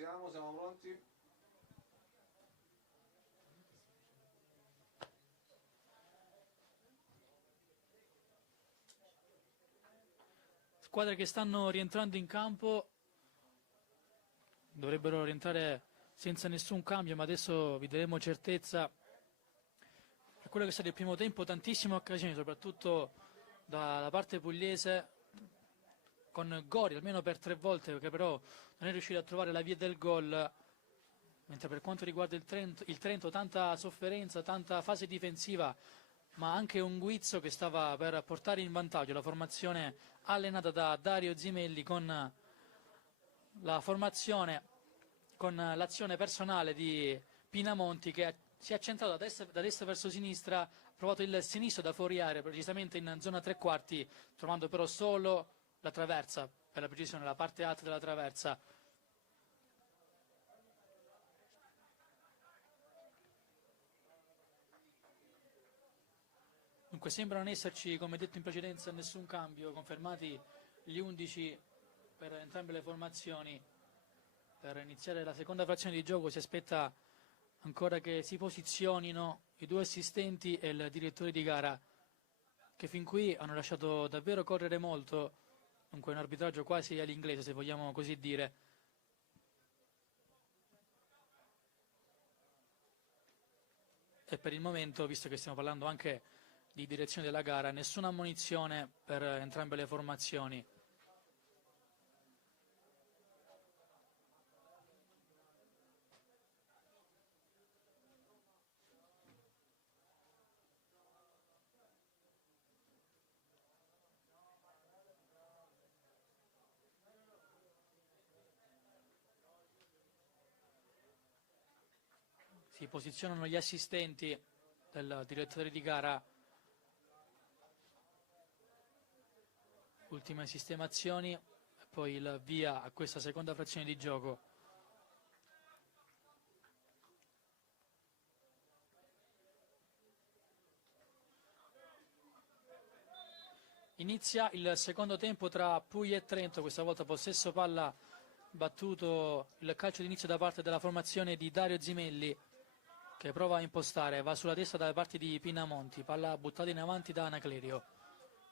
Siamo pronti? Squadre che stanno rientrando in campo, dovrebbero rientrare senza nessun cambio, ma adesso vi daremo certezza. Per quello che è stato il primo tempo, tantissime occasioni, soprattutto dalla parte pugliese, con Gori almeno per 3 volte, che però non è riuscito a trovare la via del gol. Mentre per quanto riguarda il Trento, tanta sofferenza, tanta fase difensiva, ma anche un guizzo che stava per portare in vantaggio la formazione allenata da Dario Zimelli, con la formazione, con l'azione personale di Pinamonti, che si è centrato da destra verso sinistra, ha provato il sinistro da fuori area, precisamente in zona tre quarti, trovando però solo la traversa, per la precisione la parte alta della traversa. Dunque sembra non esserci, come detto in precedenza, nessun cambio, confermati gli 11 per entrambe le formazioni. Per iniziare la seconda frazione di gioco si aspetta ancora che si posizionino i due assistenti e il direttore di gara, che fin qui hanno lasciato davvero correre molto, dunque un arbitraggio quasi all'inglese, se vogliamo così dire. E per il momento, visto che stiamo parlando anche di direzione della gara, nessuna ammonizione per entrambe le formazioni. Si posizionano gli assistenti del direttore di gara. Ultime sistemazioni e poi il via a questa seconda frazione di gioco. Inizia il secondo tempo tra Puglia e Trento, questa volta possesso palla battuto il calcio d'inizio da parte della formazione di Dario Zimelli, che prova a impostare, va sulla destra dalle parti di Pinamonti, palla buttata in avanti da Anaclerio,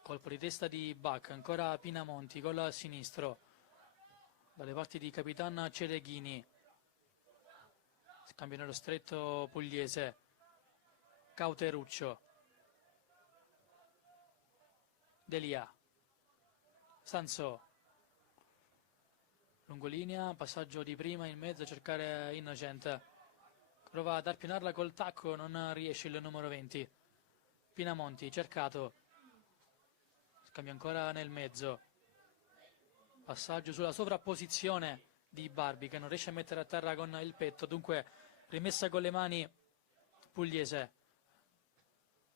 colpo di testa di Bach, ancora Pinamonti, gol sinistro dalle parti di Capitan Cereghini, scambio nello stretto pugliese, Cauteruccio, Delia, Sansò, lungolinea, passaggio di prima in mezzo a cercare Innocent, prova ad arpionarla col tacco, non riesce il numero 20, Pinamonti, cercato, scambio ancora nel mezzo, passaggio sulla sovrapposizione di Barbi che non riesce a mettere a terra con il petto, dunque rimessa con le mani pugliese,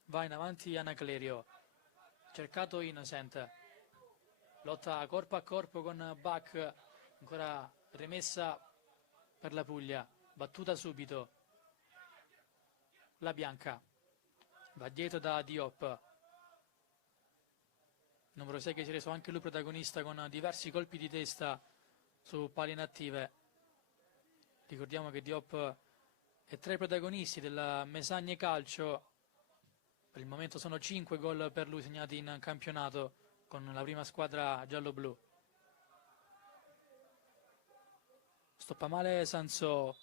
va in avanti Anaclerio, cercato Innocent, lotta a corpo con Bach, ancora rimessa per la Puglia, battuta subito, la Bianca, va dietro da Diop, numero 6 che si è reso anche lui protagonista con diversi colpi di testa su pali inattive. Ricordiamo che Diop è tra i protagonisti della Mesagne Calcio, per il momento sono 5 gol per lui segnati in campionato con la prima squadra giallo-blu. Stoppa male Sansò,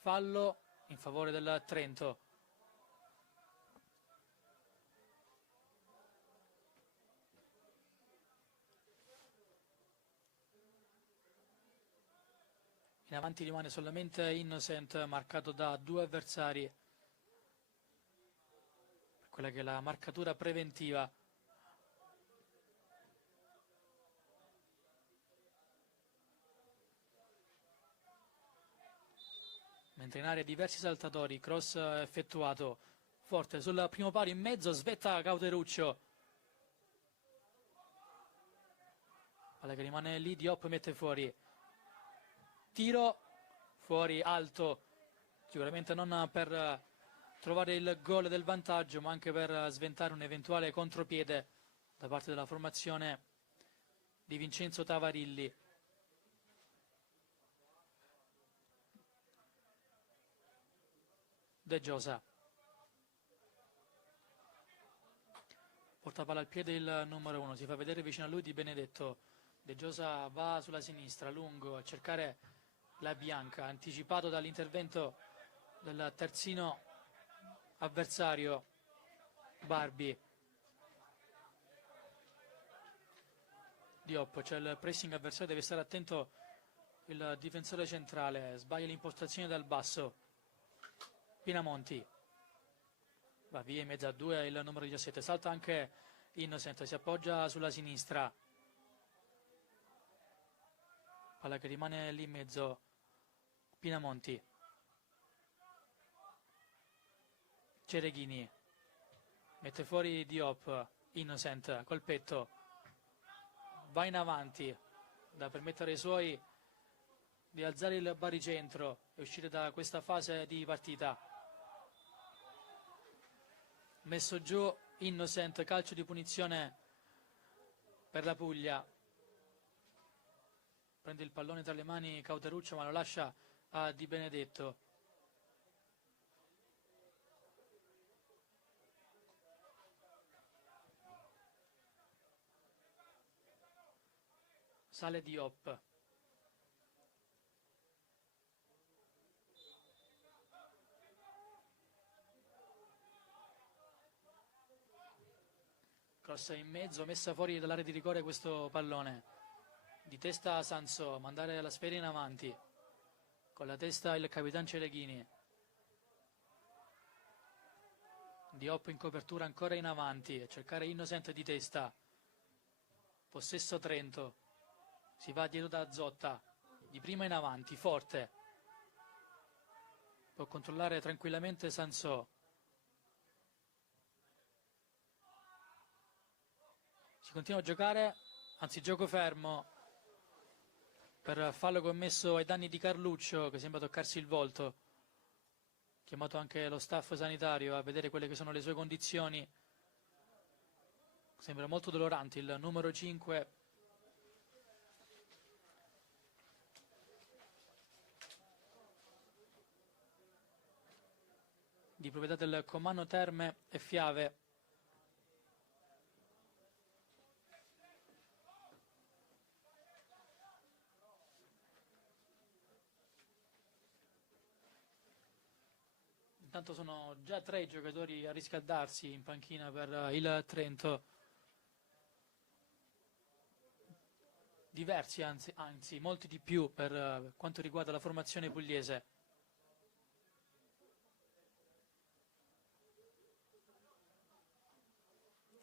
fallo in favore del Trento. In avanti rimane solamente Innocent, marcato da 2 avversari, per quella che è la marcatura preventiva. Mentre in area diversi saltatori, cross effettuato, forte sul primo palo in mezzo, svetta Cauteruccio. Palla che rimane lì, Diop mette fuori. Tiro fuori alto, sicuramente non per trovare il gol del vantaggio, ma anche per sventare un eventuale contropiede da parte della formazione di Vincenzo Tavarilli. De Giosa. Porta palla al piede il numero 1, si fa vedere vicino a lui Di Benedetto. De Giosa va sulla sinistra, lungo, a cercare la bianca, anticipato dall'intervento del terzino avversario Barbi. Diop, c'è il pressing avversario, deve stare attento il difensore centrale, sbaglia l'impostazione dal basso. Pinamonti va via in mezzo a due il numero 17, salta anche Innocent, si appoggia sulla sinistra, palla che rimane lì in mezzo. Pinamonti, Cereghini mette fuori Diop. Innocent col petto va in avanti da permettere ai suoi di alzare il baricentro e uscire da questa fase di partita. Messo giù Innocent, calcio di punizione per la Puglia. Prende il pallone tra le mani Cauteruccio, ma lo lascia a Di Benedetto. Sale Diop. Cross in mezzo, messa fuori dall'area di rigore questo pallone. Di testa Sansò, mandare la sfera in avanti. Con la testa il capitano Cereghini. Diop in copertura ancora in avanti, a cercare Innocent di testa. Possesso Trento. Si va dietro da Zotta, di prima in avanti, forte. Può controllare tranquillamente Sansò. Si continua a giocare, anzi gioco fermo per fallo commesso ai danni di Carluccio, che sembra toccarsi il volto. Chiamato anche lo staff sanitario a vedere quelle che sono le sue condizioni. Sembra molto dolorante il numero 5. Di proprietà del Comando Terme e Fiave. Intanto sono già 3 i giocatori a riscaldarsi in panchina per il Trento. Diversi, anzi molti di più per quanto riguarda la formazione pugliese.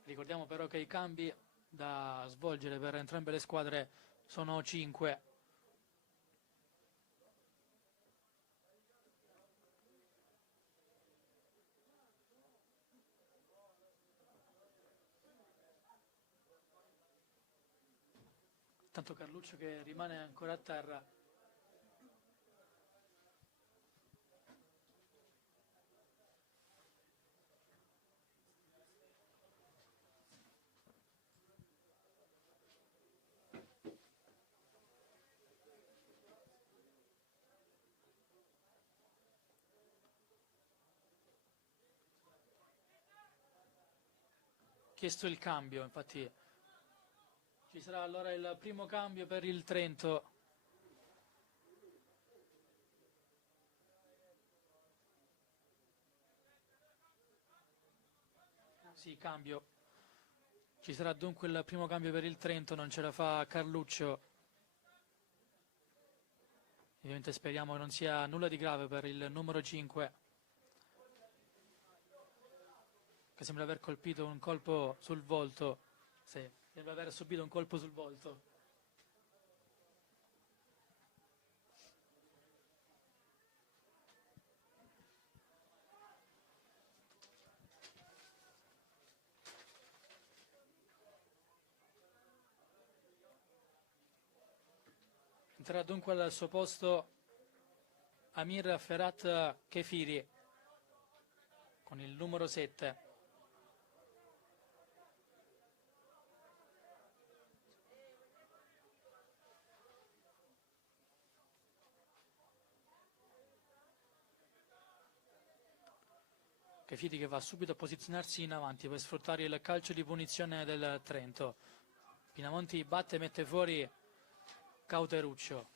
Ricordiamo però che i cambi da svolgere per entrambe le squadre sono 5. Tanto Carluccio che rimane ancora a terra. Chiesto il cambio, infatti ci sarà allora il primo cambio per il Trento. Sì, cambio. Ci sarà dunque il primo cambio per il Trento, non ce la fa Carluccio. Ovviamente speriamo che non sia nulla di grave per il numero 5, che sembra aver colpito un colpo sul volto. Sì, sembra aver subito un colpo sul volto. Entrerà dunque al suo posto Amir Ferhat Kefiri con il numero 7. Fiti che va subito a posizionarsi in avanti per sfruttare il calcio di punizione del Trento. Pinamonti batte e mette fuori Cauteruccio.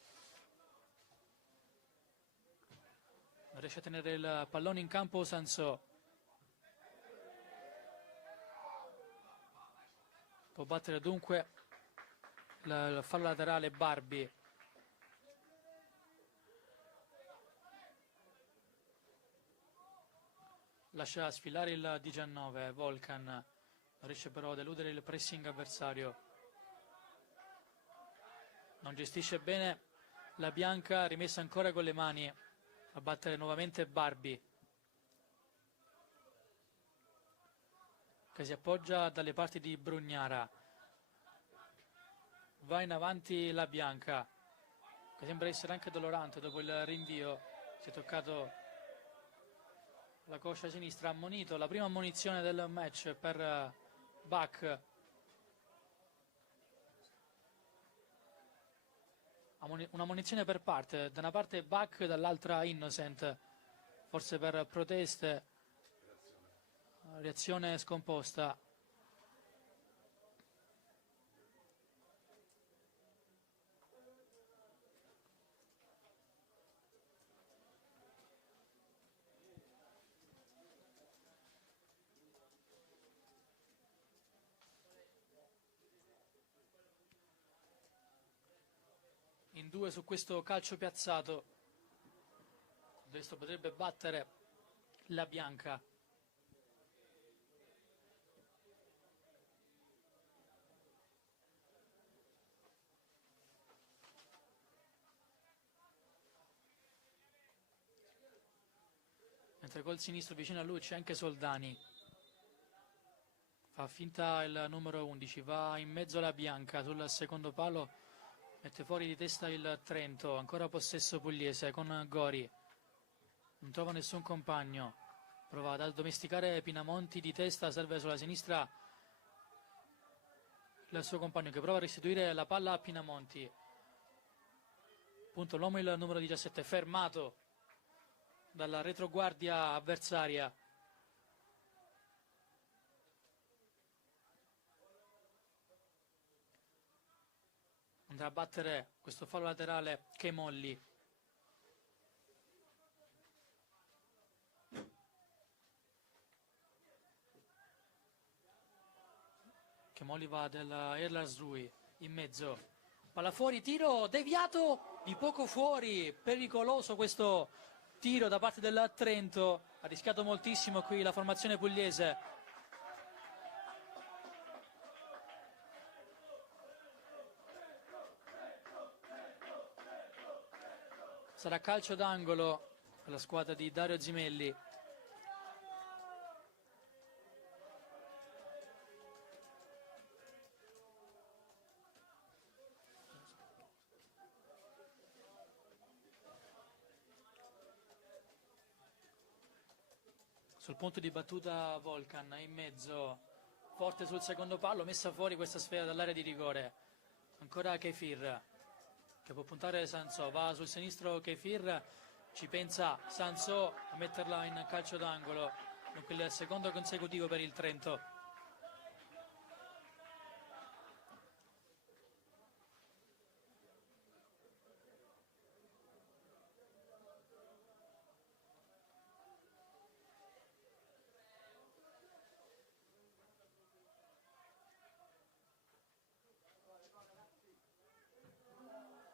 Non riesce a tenere il pallone in campo Sansò. Può battere dunque il fallo laterale Barbi. Lascia sfilare il 19, Volcan. Non riesce però ad eludere il pressing avversario. Non gestisce bene la bianca, rimessa ancora con le mani a battere nuovamente Barbi, che si appoggia dalle parti di Brugnara. Va in avanti la bianca, che sembra essere anche dolorante dopo il rinvio. Si è toccato la coscia sinistra, ammonito. La prima ammonizione del match per Bach. Una munizione per parte, da una parte Bach, dall'altra Innocent, forse per proteste, reazione scomposta. In due su questo calcio piazzato. Questo potrebbe battere la bianca. Mentre col sinistro vicino a lui c'è anche Soldani. Fa finta il numero 11, va in mezzo alla bianca sul secondo palo, mette fuori di testa il Trento, ancora possesso pugliese con Gori. Non trova nessun compagno, prova ad addomesticare Pinamonti di testa, serve sulla sinistra il suo compagno che prova a restituire la palla a Pinamonti. Punto l'uomo, il numero 17, fermato dalla retroguardia avversaria. Andrà a battere questo fallo laterale Chemolli. Chemolli va della Erlasrui in mezzo. Palla fuori, tiro deviato di poco fuori. Pericoloso questo tiro da parte del Trento. Ha rischiato moltissimo qui la formazione pugliese. Sarà calcio d'angolo per la squadra di Dario Zimelli. Sul punto di battuta Volcan in mezzo, forte sul secondo palo, messa fuori questa sfera dall'area di rigore. Ancora Kefir che può puntare Sansò, va sul sinistro Kefir, ci pensa Sansò a metterla in calcio d'angolo, dunque il secondo consecutivo per il Trento.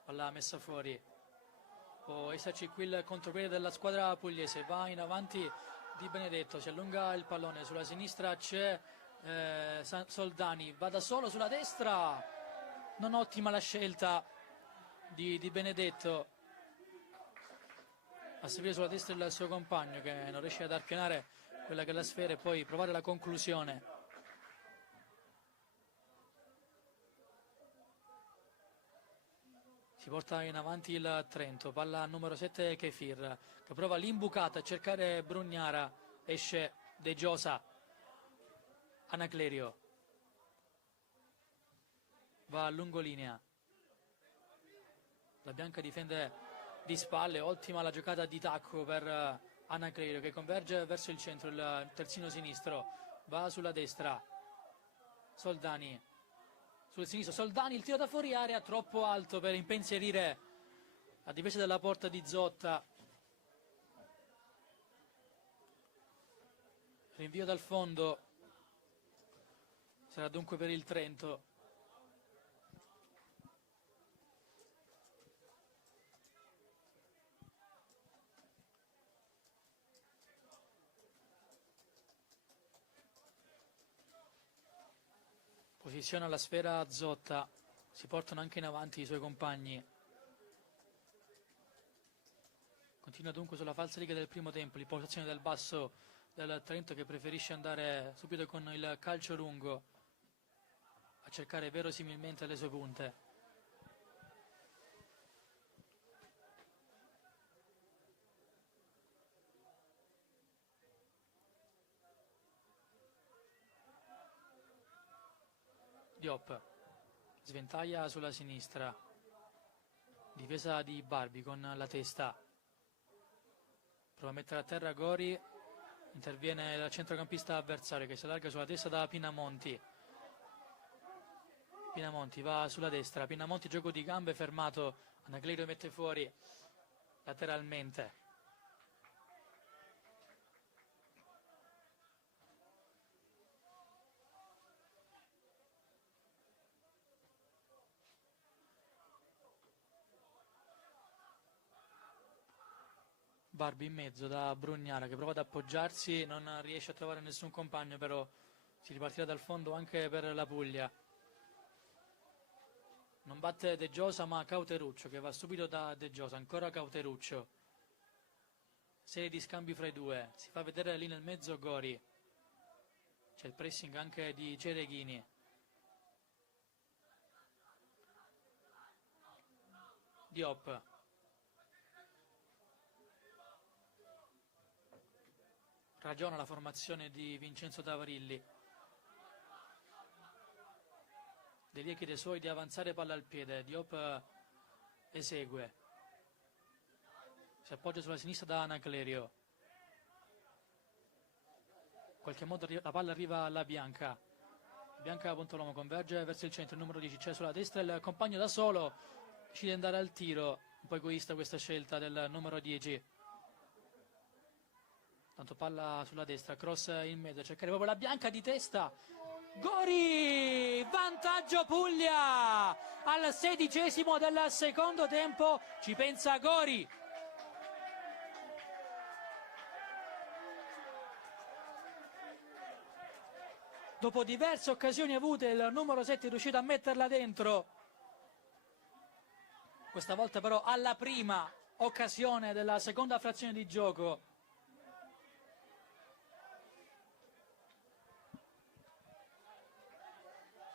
Palla messa fuori, può esserci qui il contropiede della squadra pugliese, va in avanti Di Benedetto, si allunga il pallone, sulla sinistra c'è Soldani, va da solo sulla destra, non ottima la scelta di Benedetto a seguire sulla destra il suo compagno che non riesce ad arpionare quella che è la sfera e poi provare la conclusione. Si porta in avanti il Trento, palla numero 7 Kefir, che prova l'imbucata a cercare Brugnara, esce De Giosa, Anaclerio, va a lungolinea, la bianca difende di spalle, ottima la giocata di tacco per Anaclerio che converge verso il centro, il terzino sinistro va sulla destra, Soldani sul sinistro, Soldani, il tiro da fuori area troppo alto per impensierire la difesa della porta di Zotta. Rinvio dal fondo, sarà dunque per il Trento. Posiziona la sfera a Zotta, si portano anche in avanti i suoi compagni. Continua dunque sulla falsariga del primo tempo, l'impostazione del basso del Trento che preferisce andare subito con il calcio lungo a cercare verosimilmente le sue punte. Diop sventaglia sulla sinistra, difesa di Barbi con la testa, prova a mettere a terra Gori, interviene il centrocampista avversario che si allarga sulla testa da Pinamonti. Pinamonti va sulla destra, Pinamonti gioco di gambe fermato, Anaclerio mette fuori lateralmente. Barbi in mezzo da Brugnara che prova ad appoggiarsi, non riesce a trovare nessun compagno, però si ripartirà dal fondo anche per la Puglia. Non batte De Giosa ma Cauteruccio che va subito da De Giosa, ancora Cauteruccio. Serie di scambi fra i due, si fa vedere lì nel mezzo Gori. C'è il pressing anche di Cereghini. Diop. Ragiona la formazione di Vincenzo Tavarilli. Delia chiede ai suoi di avanzare palla al piede, Diop esegue. Si appoggia sulla sinistra da Anaclerio. In qualche modo la palla arriva alla Bianca. Bianca Pontolomo converge verso il centro, il numero 10 c'è sulla destra, il compagno da solo decide di andare al tiro. Un po' egoista questa scelta del numero 10. Tanto palla sulla destra, cross in mezzo, cercare proprio la Bianca di testa. Gori! Vantaggio Puglia! Al 16° del secondo tempo ci pensa Gori. Dopo diverse occasioni avute, il numero 7 è riuscito a metterla dentro. Questa volta però alla prima occasione della seconda frazione di gioco.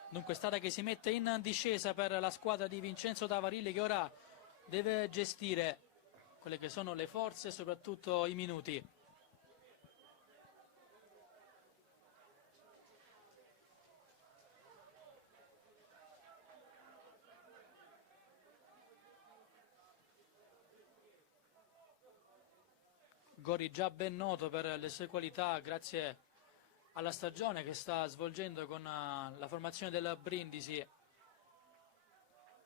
Dunque strada che si mette in discesa per la squadra di Vincenzo Tavarilli che ora deve gestire quelle che sono le forze e soprattutto i minuti. Gori già ben noto per le sue qualità grazie alla stagione che sta svolgendo con la formazione del Brindisi,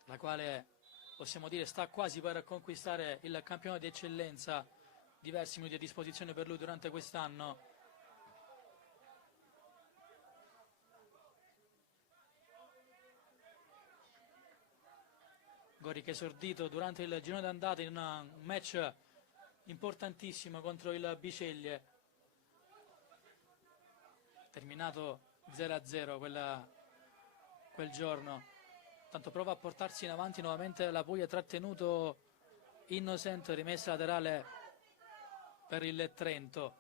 la quale possiamo dire sta quasi per conquistare il campionato di eccellenza. Diversi minuti a disposizione per lui durante quest'anno. Gori che è esordito durante il girone d'andata in un match importantissimo contro il Biceglie, terminato 0-0 quel giorno. Tanto prova a portarsi in avanti nuovamente la Puglia, trattenuto Innocent, rimessa laterale per il Trento.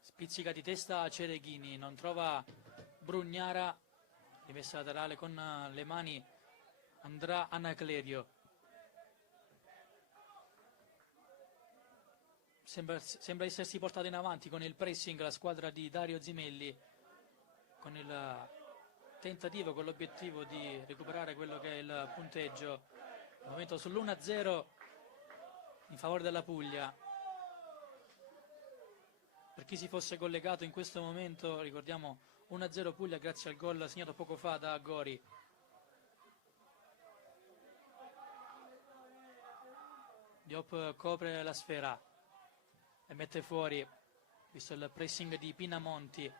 Spizzica di testa a Cereghini, non trova Brugnara, rimessa laterale con le mani andrà Anaclerio. sembra essersi portata in avanti con il pressing la squadra di Dario Zimelli, con il tentativo, con l'obiettivo di recuperare quello che è il punteggio. Al momento sull'1-0 in favore della Puglia. Per chi si fosse collegato in questo momento, ricordiamo 1-0 Puglia grazie al gol segnato poco fa da Gori. Diop copre la sfera e mette fuori, visto il pressing di Pinamonti,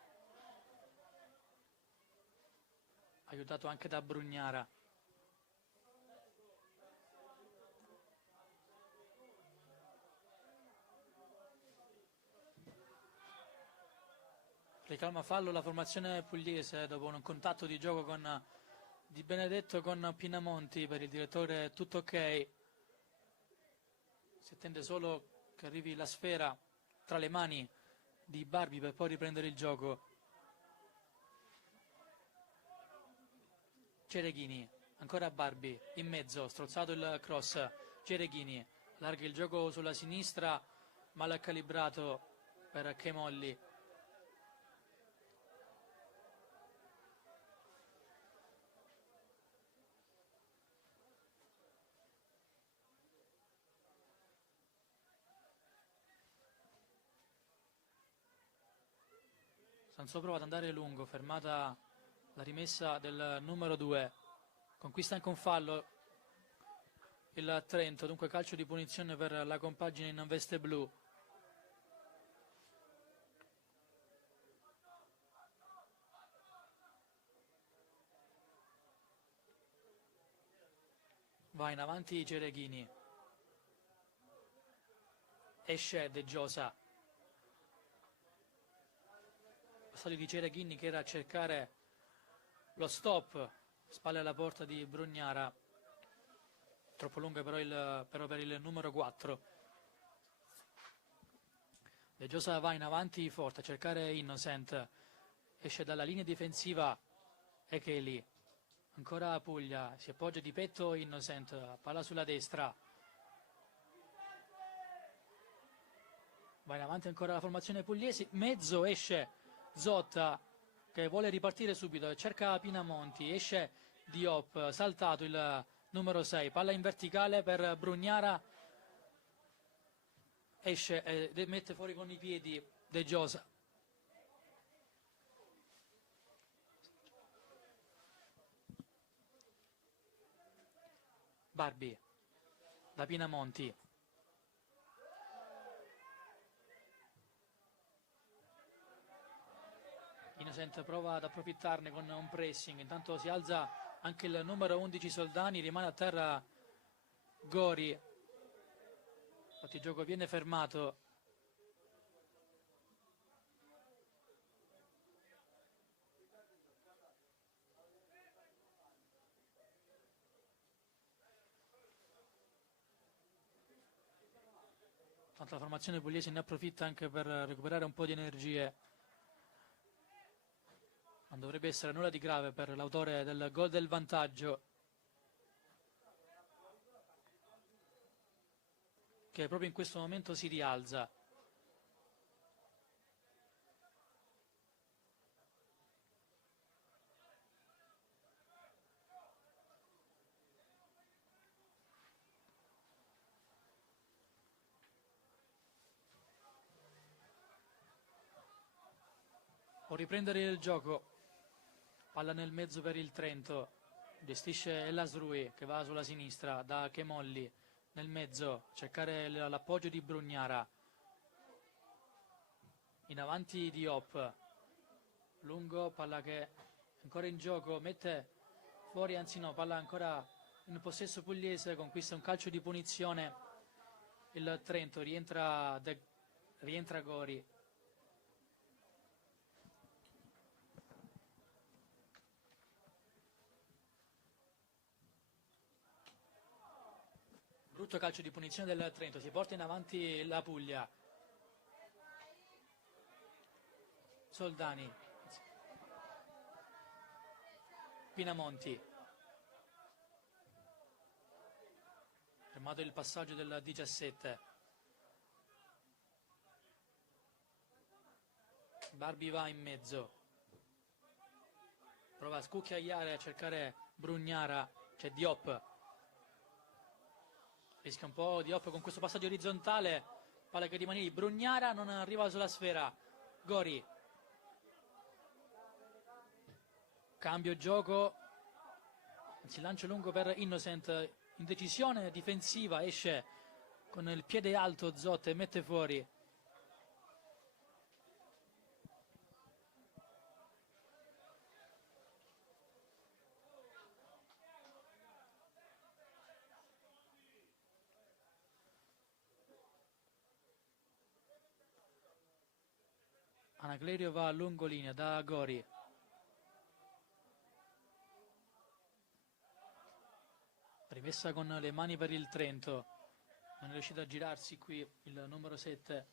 aiutato anche da Brugnara. Ricalma fallo la formazione pugliese dopo un contatto di gioco di Benedetto con Pinamonti. Per il direttore tutto ok, si attende solo che arrivi la sfera tra le mani di Barbi per poi riprendere il gioco. Cereghini, ancora Barbi, in mezzo, strozzato il cross. Cereghini allarga il gioco sulla sinistra, mal calibrato per Chemolli. Sansò prova ad andare lungo, fermata la rimessa del numero 2. Conquista anche un fallo il Trento, dunque calcio di punizione per la compagine in veste blu. Va in avanti Cereghini. Esce De Giosa. Passaggio di Cereghini che era a cercare lo stop, spalle alla porta di Brugnara. Troppo lunga però per il numero 4. De Giosa va in avanti forte a cercare Innocent. Esce dalla linea difensiva Echeli. Ancora Puglia, si appoggia di petto Innocent, palla sulla destra. Va in avanti ancora la formazione pugliesi, mezzo esce Zotta che vuole ripartire subito, cerca Pinamonti, esce Diop, saltato il numero 6, palla in verticale per Brugnara, esce e mette fuori con i piedi De Giosa. Barbi, da Pinamonti. Innocent prova ad approfittarne con un pressing, intanto si alza anche il numero 11 Soldani, rimane a terra Gori, infatti il gioco viene fermato. Tanto la formazione pugliese ne approfitta anche per recuperare un po' di energie. Non dovrebbe essere nulla di grave per l'autore del gol del vantaggio, che proprio in questo momento si rialza. Può riprendere il gioco. Palla nel mezzo per il Trento, gestisce Elasrui che va sulla sinistra da Chemolli, nel mezzo, cercare l'appoggio di Brugnara, in avanti Diop, lungo, palla che è ancora in gioco, mette fuori, anzi no, palla ancora in possesso pugliese, conquista un calcio di punizione il Trento, rientra Gori. Brutto calcio di punizione del Trento, si porta in avanti la Puglia. Soldani. Pinamonti. Fermato il passaggio del 17. Barbi va in mezzo, prova a scucchiaiare, a cercare Brugnara, c'è Diop, rischia un po' Diop con questo passaggio orizzontale, palla che rimane lì, Brugnara non arriva sulla sfera, Gori, cambio gioco, anzi lancio lungo per Innocent, indecisione difensiva, esce con il piede alto Zotte e mette fuori. Anaclerio va a lungolinea da Gori. Rimessa con le mani per il Trento. Non è riuscito a girarsi qui il numero 7.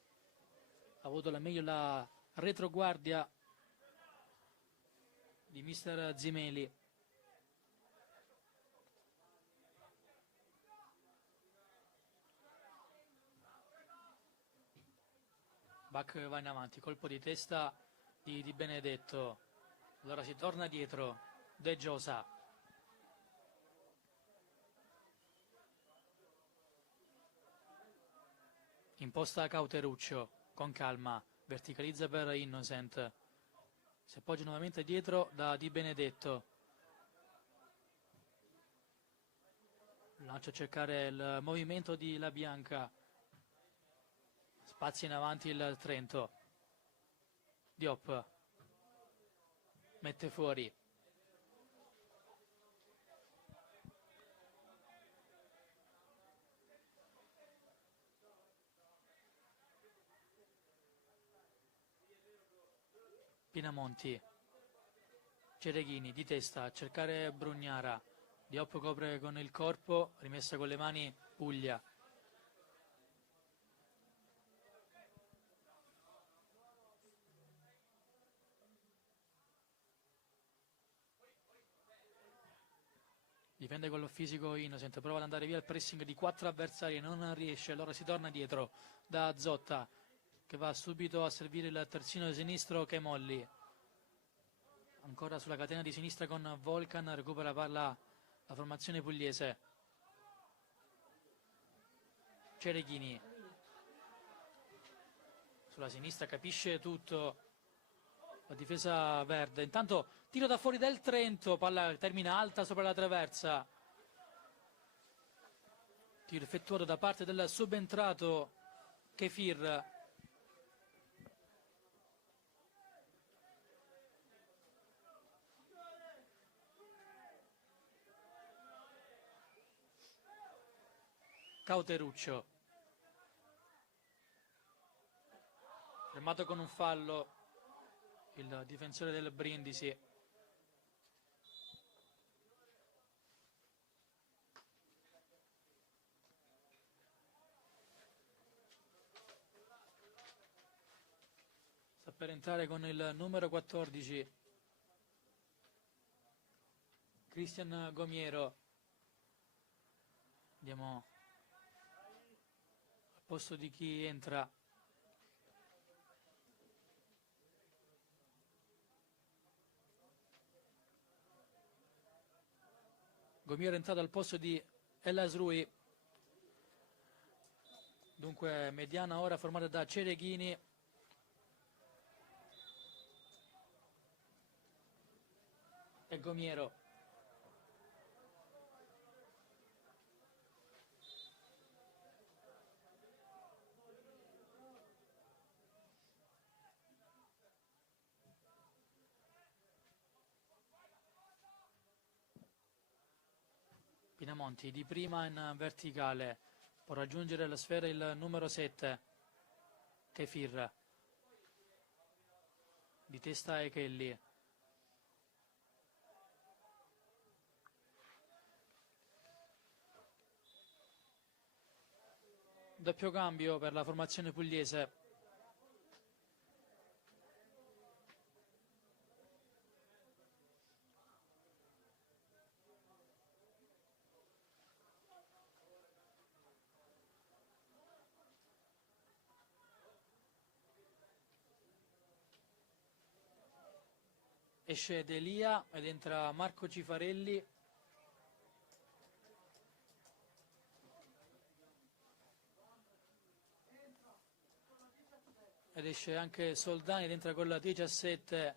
Ha avuto la meglio la retroguardia di mister Zimeli. Bach va in avanti, colpo di testa di Benedetto. Allora si torna dietro. De Giosa. Imposta Cauteruccio, con calma, verticalizza per Innocent. Si appoggia nuovamente dietro da Di Benedetto. Lancia a cercare il movimento di La Bianca. Spazia in avanti il Trento. Diop. Mette fuori. Pinamonti, Cereghini di testa a cercare Brugnara, Diop copre con il corpo, rimessa con le mani Puglia. Difende con lo fisico Innocent, prova ad andare via il pressing di 4 avversari, non riesce, allora si torna dietro da Zotta che va subito a servire il terzino sinistro Chemolli. Ancora sulla catena di sinistra con Volcan, recupera palla la formazione pugliese. Cereghini sulla sinistra, capisce tutto la difesa verde. Intanto tiro da fuori del Trento, palla termina alta sopra la traversa. Tiro effettuato da parte del subentrato Kefir. Cauteruccio, fermato con un fallo il difensore del Brindisi. Sta per entrare con il numero 14 Cristian Gomiero. Andiamo al posto di chi entra. Gomiero è entrato al posto di El Asrui. Dunque mediana ora formata da Cereghini e Gomiero. Pinamonti di prima in verticale, può raggiungere la sfera il numero 7 Kefir, di testa Echelli. Doppio cambio per la formazione pugliese. esce Delia ed entra Marco Cifarelli. Ed esce anche Soldani ed entra con la 17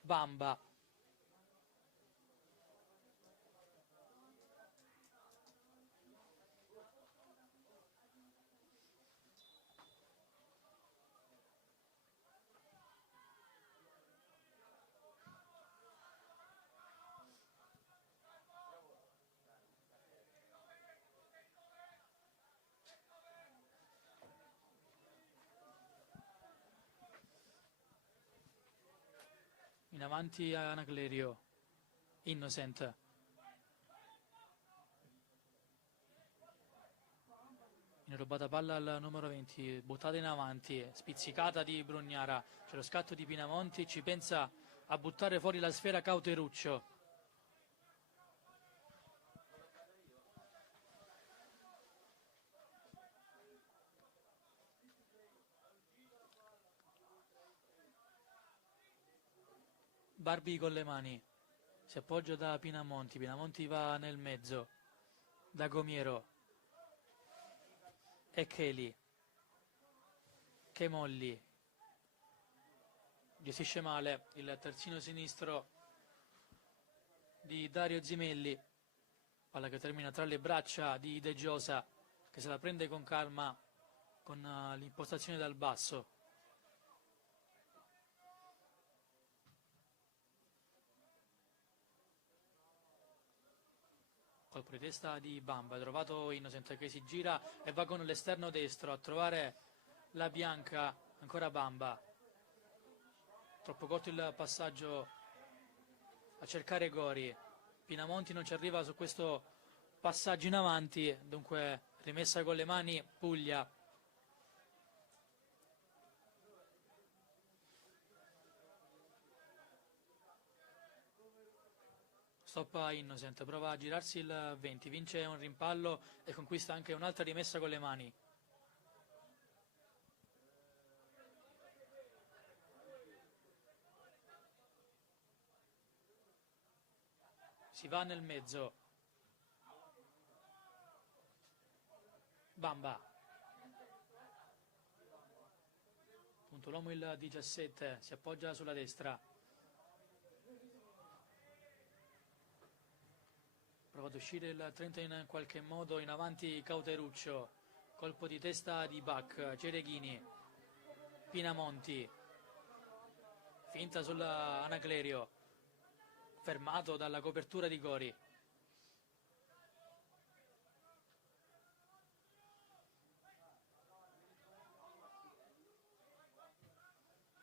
Bamba. In avanti Anaclerio, Innocent. In rubata palla al numero 20, buttata in avanti, spizzicata di Brugnara. C'è lo scatto di Pinamonti, ci pensa a buttare fuori la sfera Cauteruccio. Barbi con le mani, si appoggia da Pinamonti, Pinamonti va nel mezzo, da Gomiero e Cheli, Chemolli, gestisce male il terzino sinistro di Dario Zimelli, palla che termina tra le braccia di De Giosa che se la prende con calma con l'impostazione dal basso. Colpo di testa di Bamba, trovato Innocent che si gira e va con l'esterno destro a trovare la bianca, ancora Bamba. Troppo corto il passaggio a cercare Gori. Pinamonti non ci arriva su questo passaggio in avanti, dunque rimessa con le mani Puglia. Stoppa Innocent, prova a girarsi il 20, vince un rimpallo e conquista anche un'altra rimessa con le mani. Si va nel mezzo. Bamba. Punto l'uomo il 17, si appoggia sulla destra. Prova ad uscire il 30 in qualche modo, in avanti Cauteruccio. Colpo di testa di Bach, Cereghini. Pinamonti. Finta sull'Anaclerio. Fermato dalla copertura di Gori.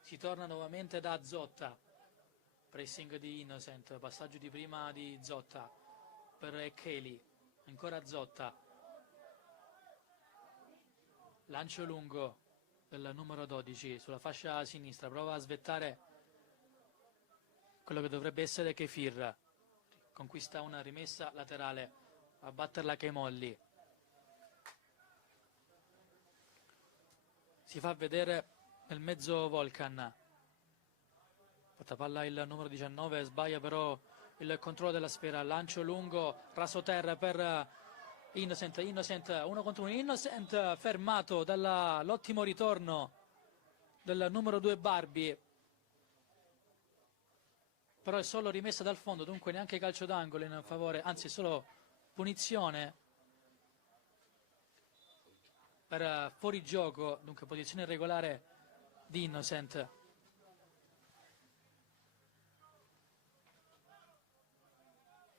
Si torna nuovamente da Zotta. Pressing di Innocent, passaggio di prima di Zotta per Cheli, ancora Zotta. Lancio lungo del numero 12 sulla fascia sinistra, prova a svettare quello che dovrebbe essere Kefir. Conquista una rimessa laterale, a batterla Chemolli. Si fa vedere nel mezzo Volcan. Fatta palla il numero 19, sbaglia però il controllo della sfera, lancio lungo, rasoterra per Innocent, uno contro uno, Innocent fermato dall'ottimo ritorno del numero 2 Barbi, però è solo rimessa dal fondo, dunque neanche calcio d'angolo in favore, anzi solo punizione per fuorigioco, dunque posizione regolare di Innocent.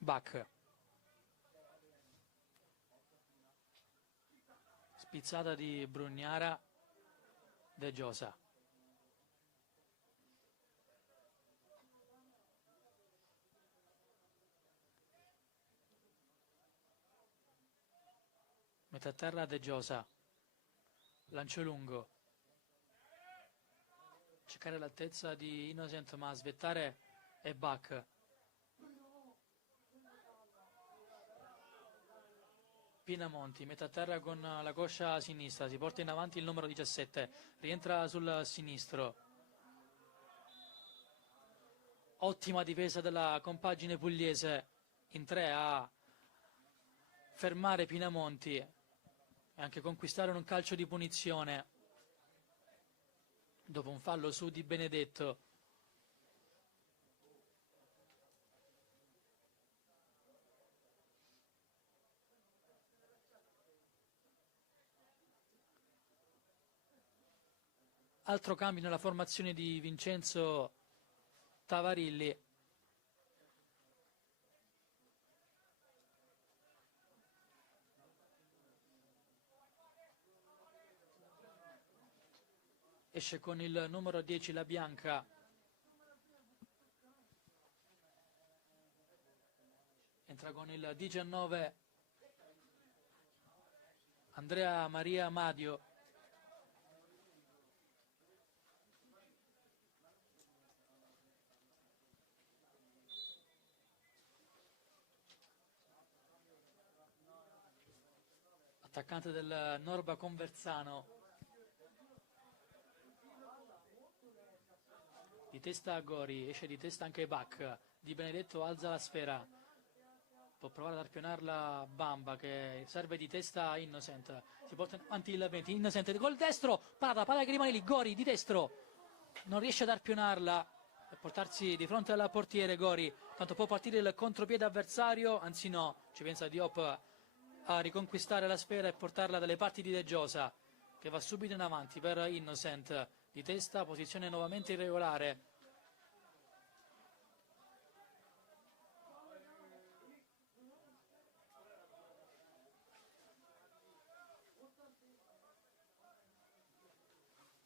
Bach. Spizzata di Brugnara, De Giosa. Metà terra De Giosa. Lancio lungo. Cercare l'altezza di Innocent ma svettare è Bach. Pinamonti, metà terra con la coscia sinistra, si porta in avanti il numero 17, rientra sul sinistro. Ottima difesa della compagine pugliese in 3 a fermare Pinamonti e anche conquistare un calcio di punizione dopo un fallo su Di Benedetto. Altro cambio nella formazione di Vincenzo Tavarilli. Esce con il numero 10 la Bianca. Entra con il 19 Andrea Maria Madio. Attaccante del Norba Conversano. Di testa a Gori, esce di testa anche Bach. Di Benedetto alza la sfera. Può provare ad arpionarla Bamba che serve di testa a Innocent. Si porta avanti il 20. Innocent col destro. Parata, palla che rimane lì. Gori di destro. Non riesce ad arpionarla e portarsi di fronte al portiere Gori. Tanto può partire il contropiede avversario. Anzi no, ci pensa Diop a riconquistare la sfera e portarla dalle parti di De Giosa, che va subito in avanti per Innocent. Di testa, posizione nuovamente irregolare.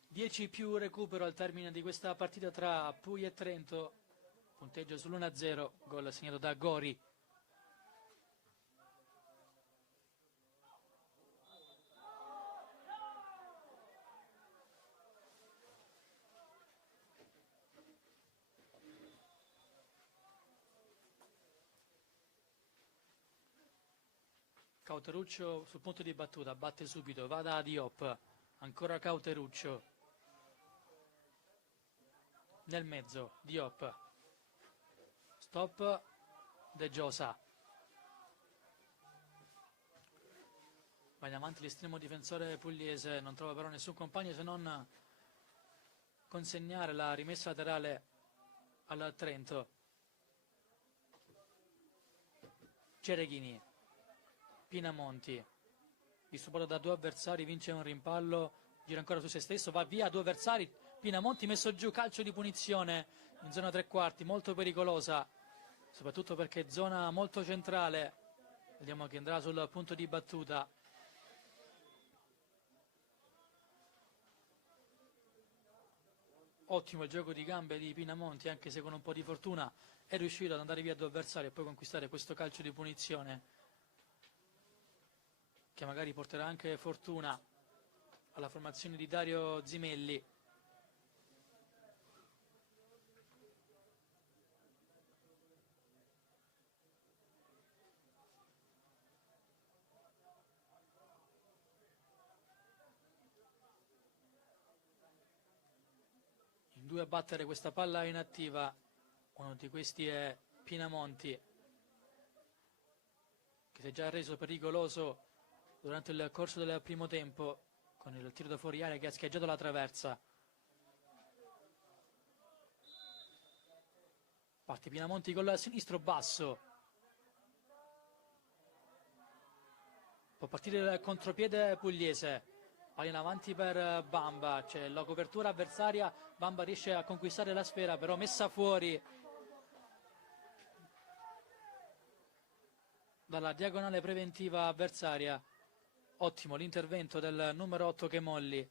Dieci più recupero al termine di questa partita tra Puglia e Trento. Punteggio sull'1-0, gol segnato da Gori. Cauteruccio sul punto di battuta, batte subito, va da Diop, ancora Cauteruccio. Nel mezzo, Diop. Stop, De Giosa. Va in avanti l'estremo difensore pugliese, non trova però nessun compagno se non consegnare la rimessa laterale al Trento. Cereghini. Pinamonti, disturbato da 2 avversari, vince un rimpallo, gira ancora su se stesso, va via 2 avversari, Pinamonti messo giù, calcio di punizione in zona 3/4, molto pericolosa, soprattutto perché è zona molto centrale. Vediamo che andrà sul punto di battuta. Ottimo il gioco di gambe di Pinamonti, anche se con un po' di fortuna è riuscito ad andare via 2 avversari e poi conquistare questo calcio di punizione, che magari porterà anche fortuna alla formazione di Dario Zimelli. In 2 a battere questa palla inattiva, uno di questi è Pinamonti, che si è già reso pericoloso durante il corso del primo tempo con il tiro da fuori area che ha scheggiato la traversa. Parte Pinamonti col sinistro basso, può partire il contropiede pugliese, va in avanti per Bamba, c'è la copertura avversaria, Bamba riesce a conquistare la sfera però messa fuori dalla diagonale preventiva avversaria. Ottimo l'intervento del numero 8 Chemolli,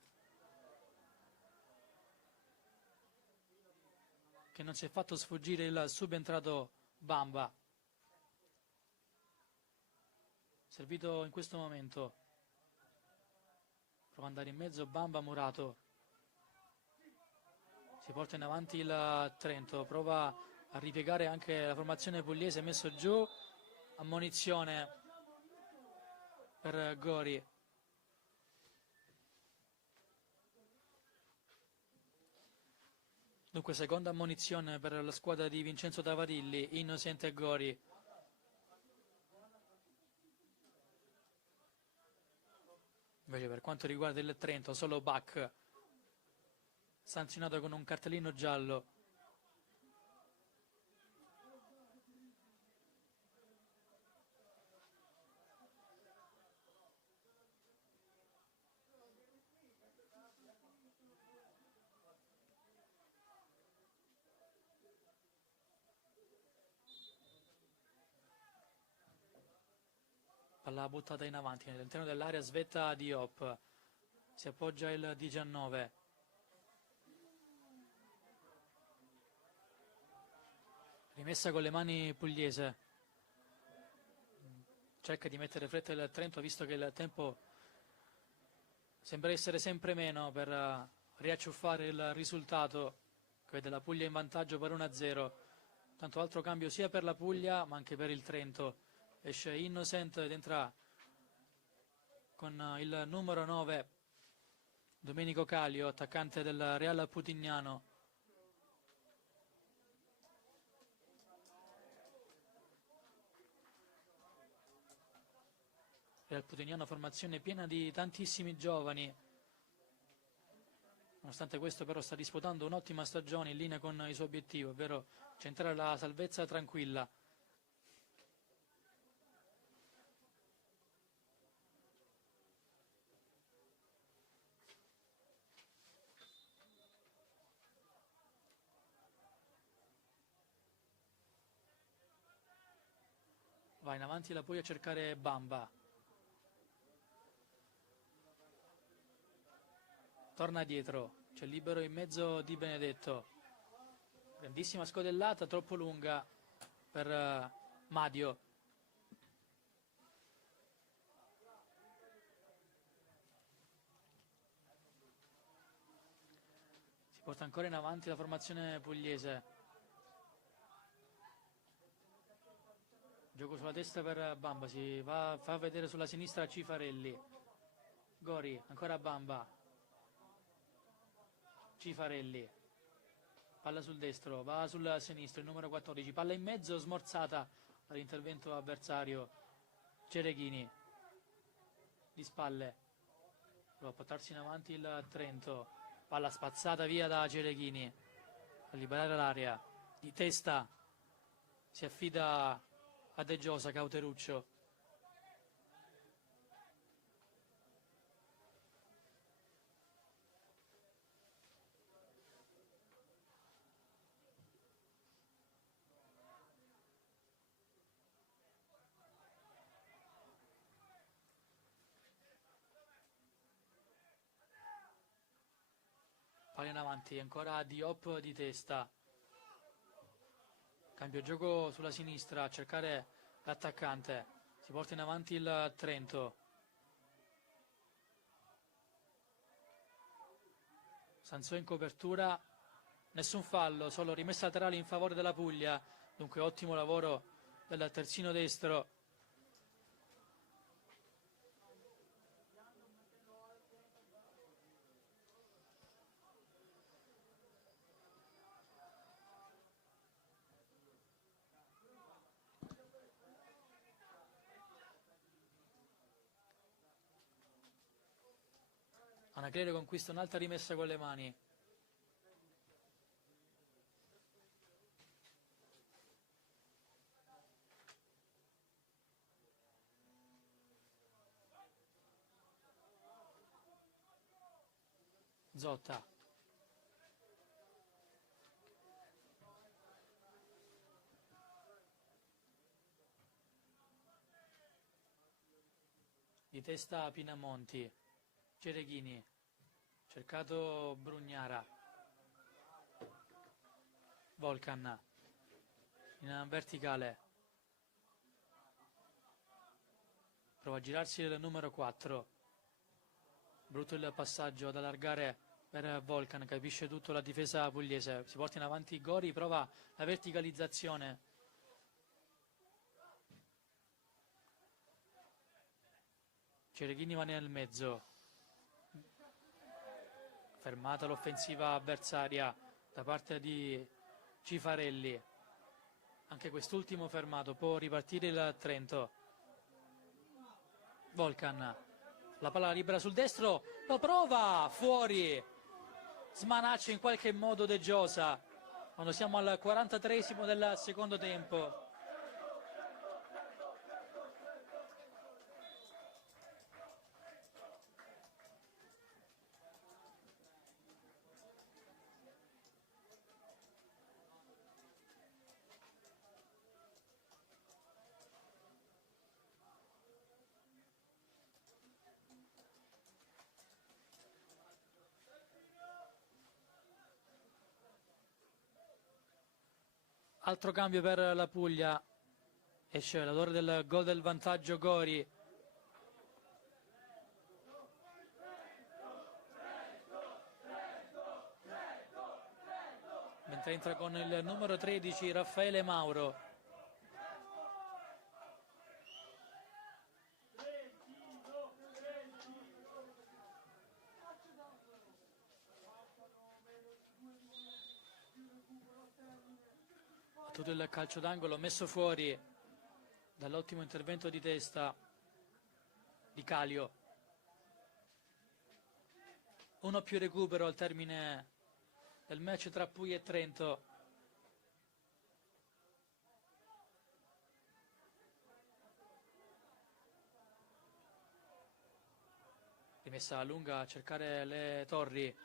che non si è fatto sfuggire il subentrato Bamba. Servito in questo momento, prova ad andare in mezzo Bamba, Murato, si porta in avanti il Trento, prova a ripiegare anche la formazione pugliese, messo giù, ammonizione per Gori. Dunque seconda ammonizione per la squadra di Vincenzo Tavarilli, Innocente e Gori. Invece per quanto riguarda il Trento, solo Bach sanzionato con un cartellino giallo. Palla buttata in avanti all'interno dell'area, svetta Diop, si appoggia il 19. Rimessa con le mani Pugliese, cerca di mettere fretta il Trento visto che il tempo sembra essere sempre meno per riacciuffare il risultato che vede la Puglia in vantaggio per 1-0. Tanto altro cambio sia per la Puglia ma anche per il Trento. Esce Innocent ed entra con il numero 9 Domenico Calio, attaccante del Real Putignano. Real Putignano, formazione piena di tantissimi giovani. Nonostante questo però sta disputando un'ottima stagione in linea con il suo obiettivo, ovvero centrare la salvezza tranquilla. Va in avanti la Puglia a cercare Bamba. Torna dietro, c'è libero in mezzo Di Benedetto. Grandissima scodellata, troppo lunga per Madio. Si porta ancora in avanti la formazione pugliese. Gioco sulla destra per Bamba, si fa vedere sulla sinistra Cifarelli. Gori, ancora Bamba. Cifarelli. Palla sul destro, va sul sinistro, il numero 14. Palla in mezzo, smorzata dall'intervento avversario. Cereghini. Di spalle. Prova a portarsi in avanti il Trento. Palla spazzata via da Cereghini. A liberare l'area. Di testa. Si affida a De Giosa, Cauteruccio. Palla in avanti, ancora Diop di testa. Cambio gioco sulla sinistra a cercare l'attaccante. Si porta in avanti il Trento. Sansò in copertura. Nessun fallo, solo rimessa laterale in favore della Puglia. Dunque ottimo lavoro del terzino destro. Anacleto conquista un'altra rimessa con le mani. Zotta. Di testa Pinamonti. Cereghini. Cercato Brugnara. Volcan. In verticale. Prova a girarsi il numero 4. Brutto il passaggio ad allargare per Volcan, capisce tutto la difesa pugliese. Si porta in avanti Gori, prova la verticalizzazione. Cereghini va nel mezzo. Fermata l'offensiva avversaria da parte di Cifarelli. Anche quest'ultimo fermato, può ripartire il Trento. Volcan, la palla libera sul destro, lo prova, fuori, smanaccia in qualche modo De Giosa, quando siamo al 43esimo del secondo tempo. Altro cambio per la Puglia, esce l'autore del gol del vantaggio Gori. Mentre entra con il numero 13 Raffaele Mauro. Tutto il calcio d'angolo messo fuori dall'ottimo intervento di testa di Calio. Uno più recupero al termine del match tra Puglia e Trento. Rimessa lunga a cercare le torri.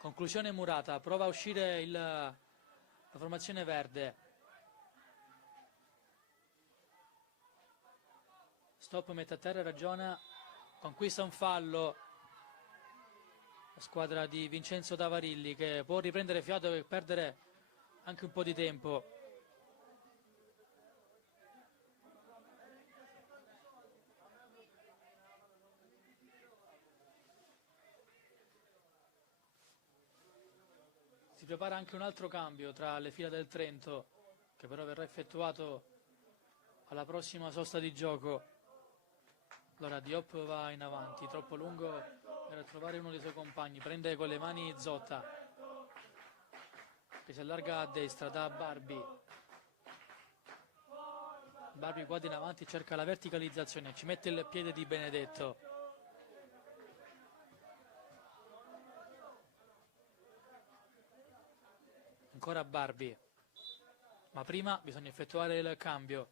Conclusione murata, prova a uscire la formazione verde. Stop, mette a terra, ragiona, conquista un fallo. La squadra di Vincenzo Tavarilli, che può riprendere fiato e perdere anche un po' di tempo. Si prepara anche un altro cambio tra le fila del Trento, che però verrà effettuato alla prossima sosta di gioco. Allora Diop va in avanti, troppo lungo per trovare uno dei suoi compagni, prende con le mani Zotta, che si allarga a destra da Barbi. Barbi guarda in avanti, cerca la verticalizzazione, ci mette il piede di Benedetto. Ancora Barbi, ma prima bisogna effettuare il cambio.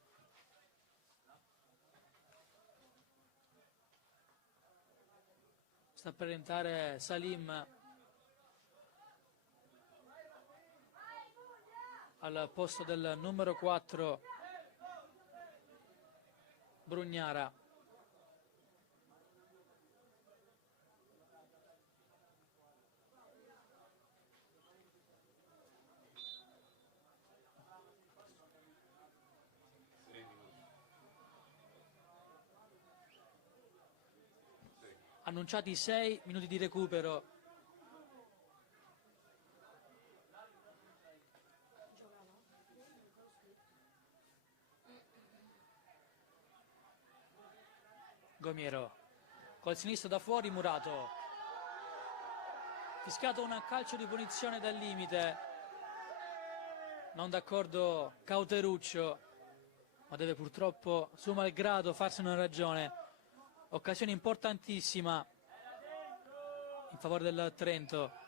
Sta per entrare Salim al posto del numero 4 Brugnara. Annunciati 6 minuti di recupero. Gomiero col sinistro da fuori, Murato. Fischiato un calcio di punizione dal limite. Non d'accordo Cauteruccio, ma deve purtroppo, suo malgrado, farsene una ragione. Occasione importantissima in favore del Trento.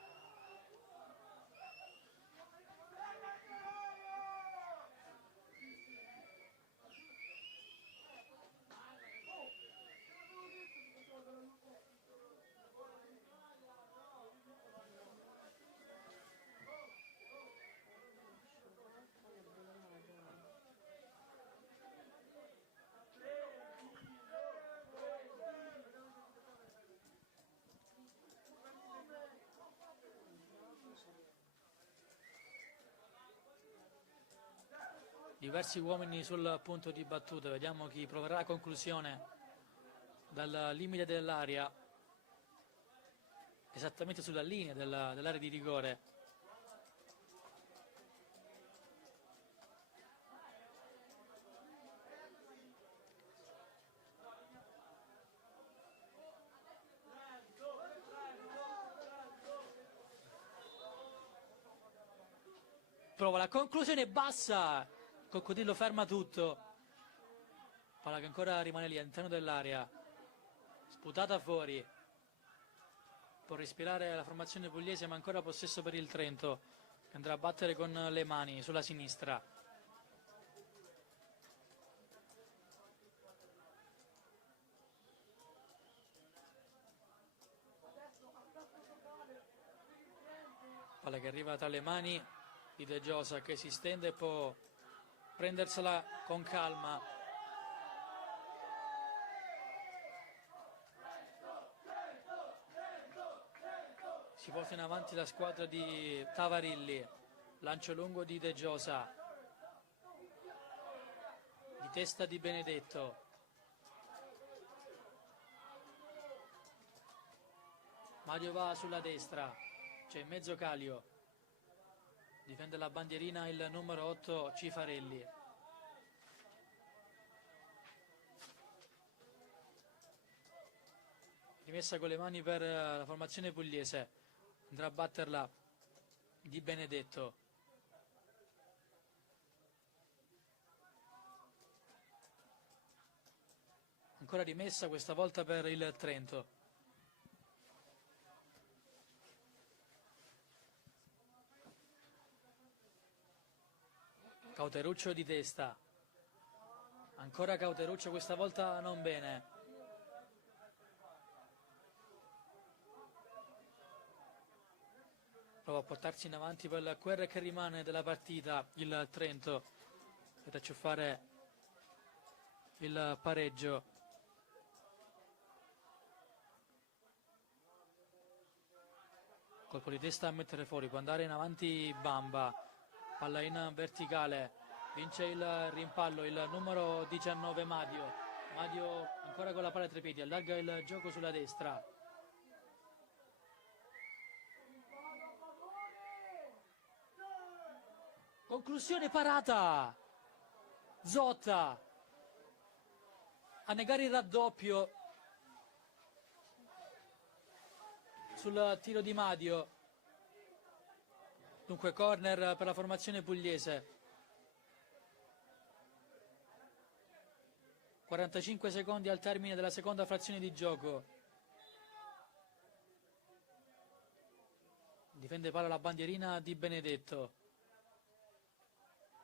Diversi uomini sul punto di battuta, vediamo chi proverà la conclusione dal limite dell'area, esattamente sulla linea dell'area di rigore. prova la conclusione bassa, Coccodrillo ferma tutto, palla che ancora rimane lì all'interno dell'area, sputata fuori, può respirare la formazione pugliese, ma ancora possesso per il Trento, che andrà a battere con le mani sulla sinistra. Palla che arriva tra le mani di De Giosa, che si stende e può prendersela con calma. Si porta in avanti la squadra di Tavarilli, lancio lungo di De Giosa, di testa di Benedetto. Mario va sulla destra, c'è in mezzo Calio, difende la bandierina il numero 8 Cifarelli. Rimessa con le mani per la formazione pugliese, andrà a batterla di Benedetto. Ancora rimessa, questa volta per il Trento. Cauteruccio di testa, ancora Cauteruccio, questa volta non bene. Prova a portarsi in avanti per il QR che rimane della partita il Trento, per acciuffare il pareggio. Colpo di testa a mettere fuori, può andare in avanti Bamba. Palla in verticale, vince il rimpallo il numero 19 Madio. Madio ancora con la palla tra i piedi, allarga il gioco sulla destra. Conclusione parata. Zotta a negare il raddoppio sul tiro di Madio. Dunque corner per la formazione pugliese. 45 secondi al termine della seconda frazione di gioco. Difende palla la bandierina di Benedetto.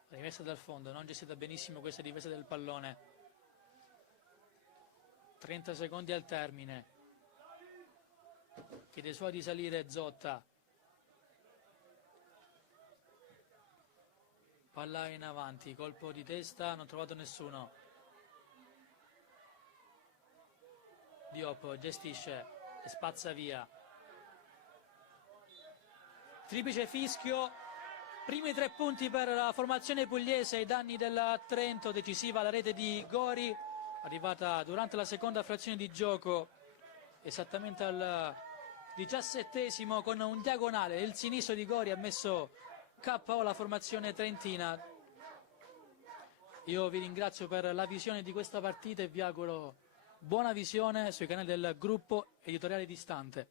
Rimessa dal fondo, non gestita benissimo questa difesa del pallone. 30 secondi al termine. Chiede ai suoi di salire Zotta. Palla in avanti, colpo di testa, non trovato nessuno. Diop gestisce e spazza via. Triplice fischio, primi 3 punti per la formazione pugliese ai danni del Trento, decisiva la rete di Gori, arrivata durante la seconda frazione di gioco, esattamente al 17esimo, con un diagonale. Il sinistro di Gori ha messo KO la formazione trentina. Io vi ringrazio per la visione di questa partita e vi auguro buona visione sui canali del gruppo editoriale Distante.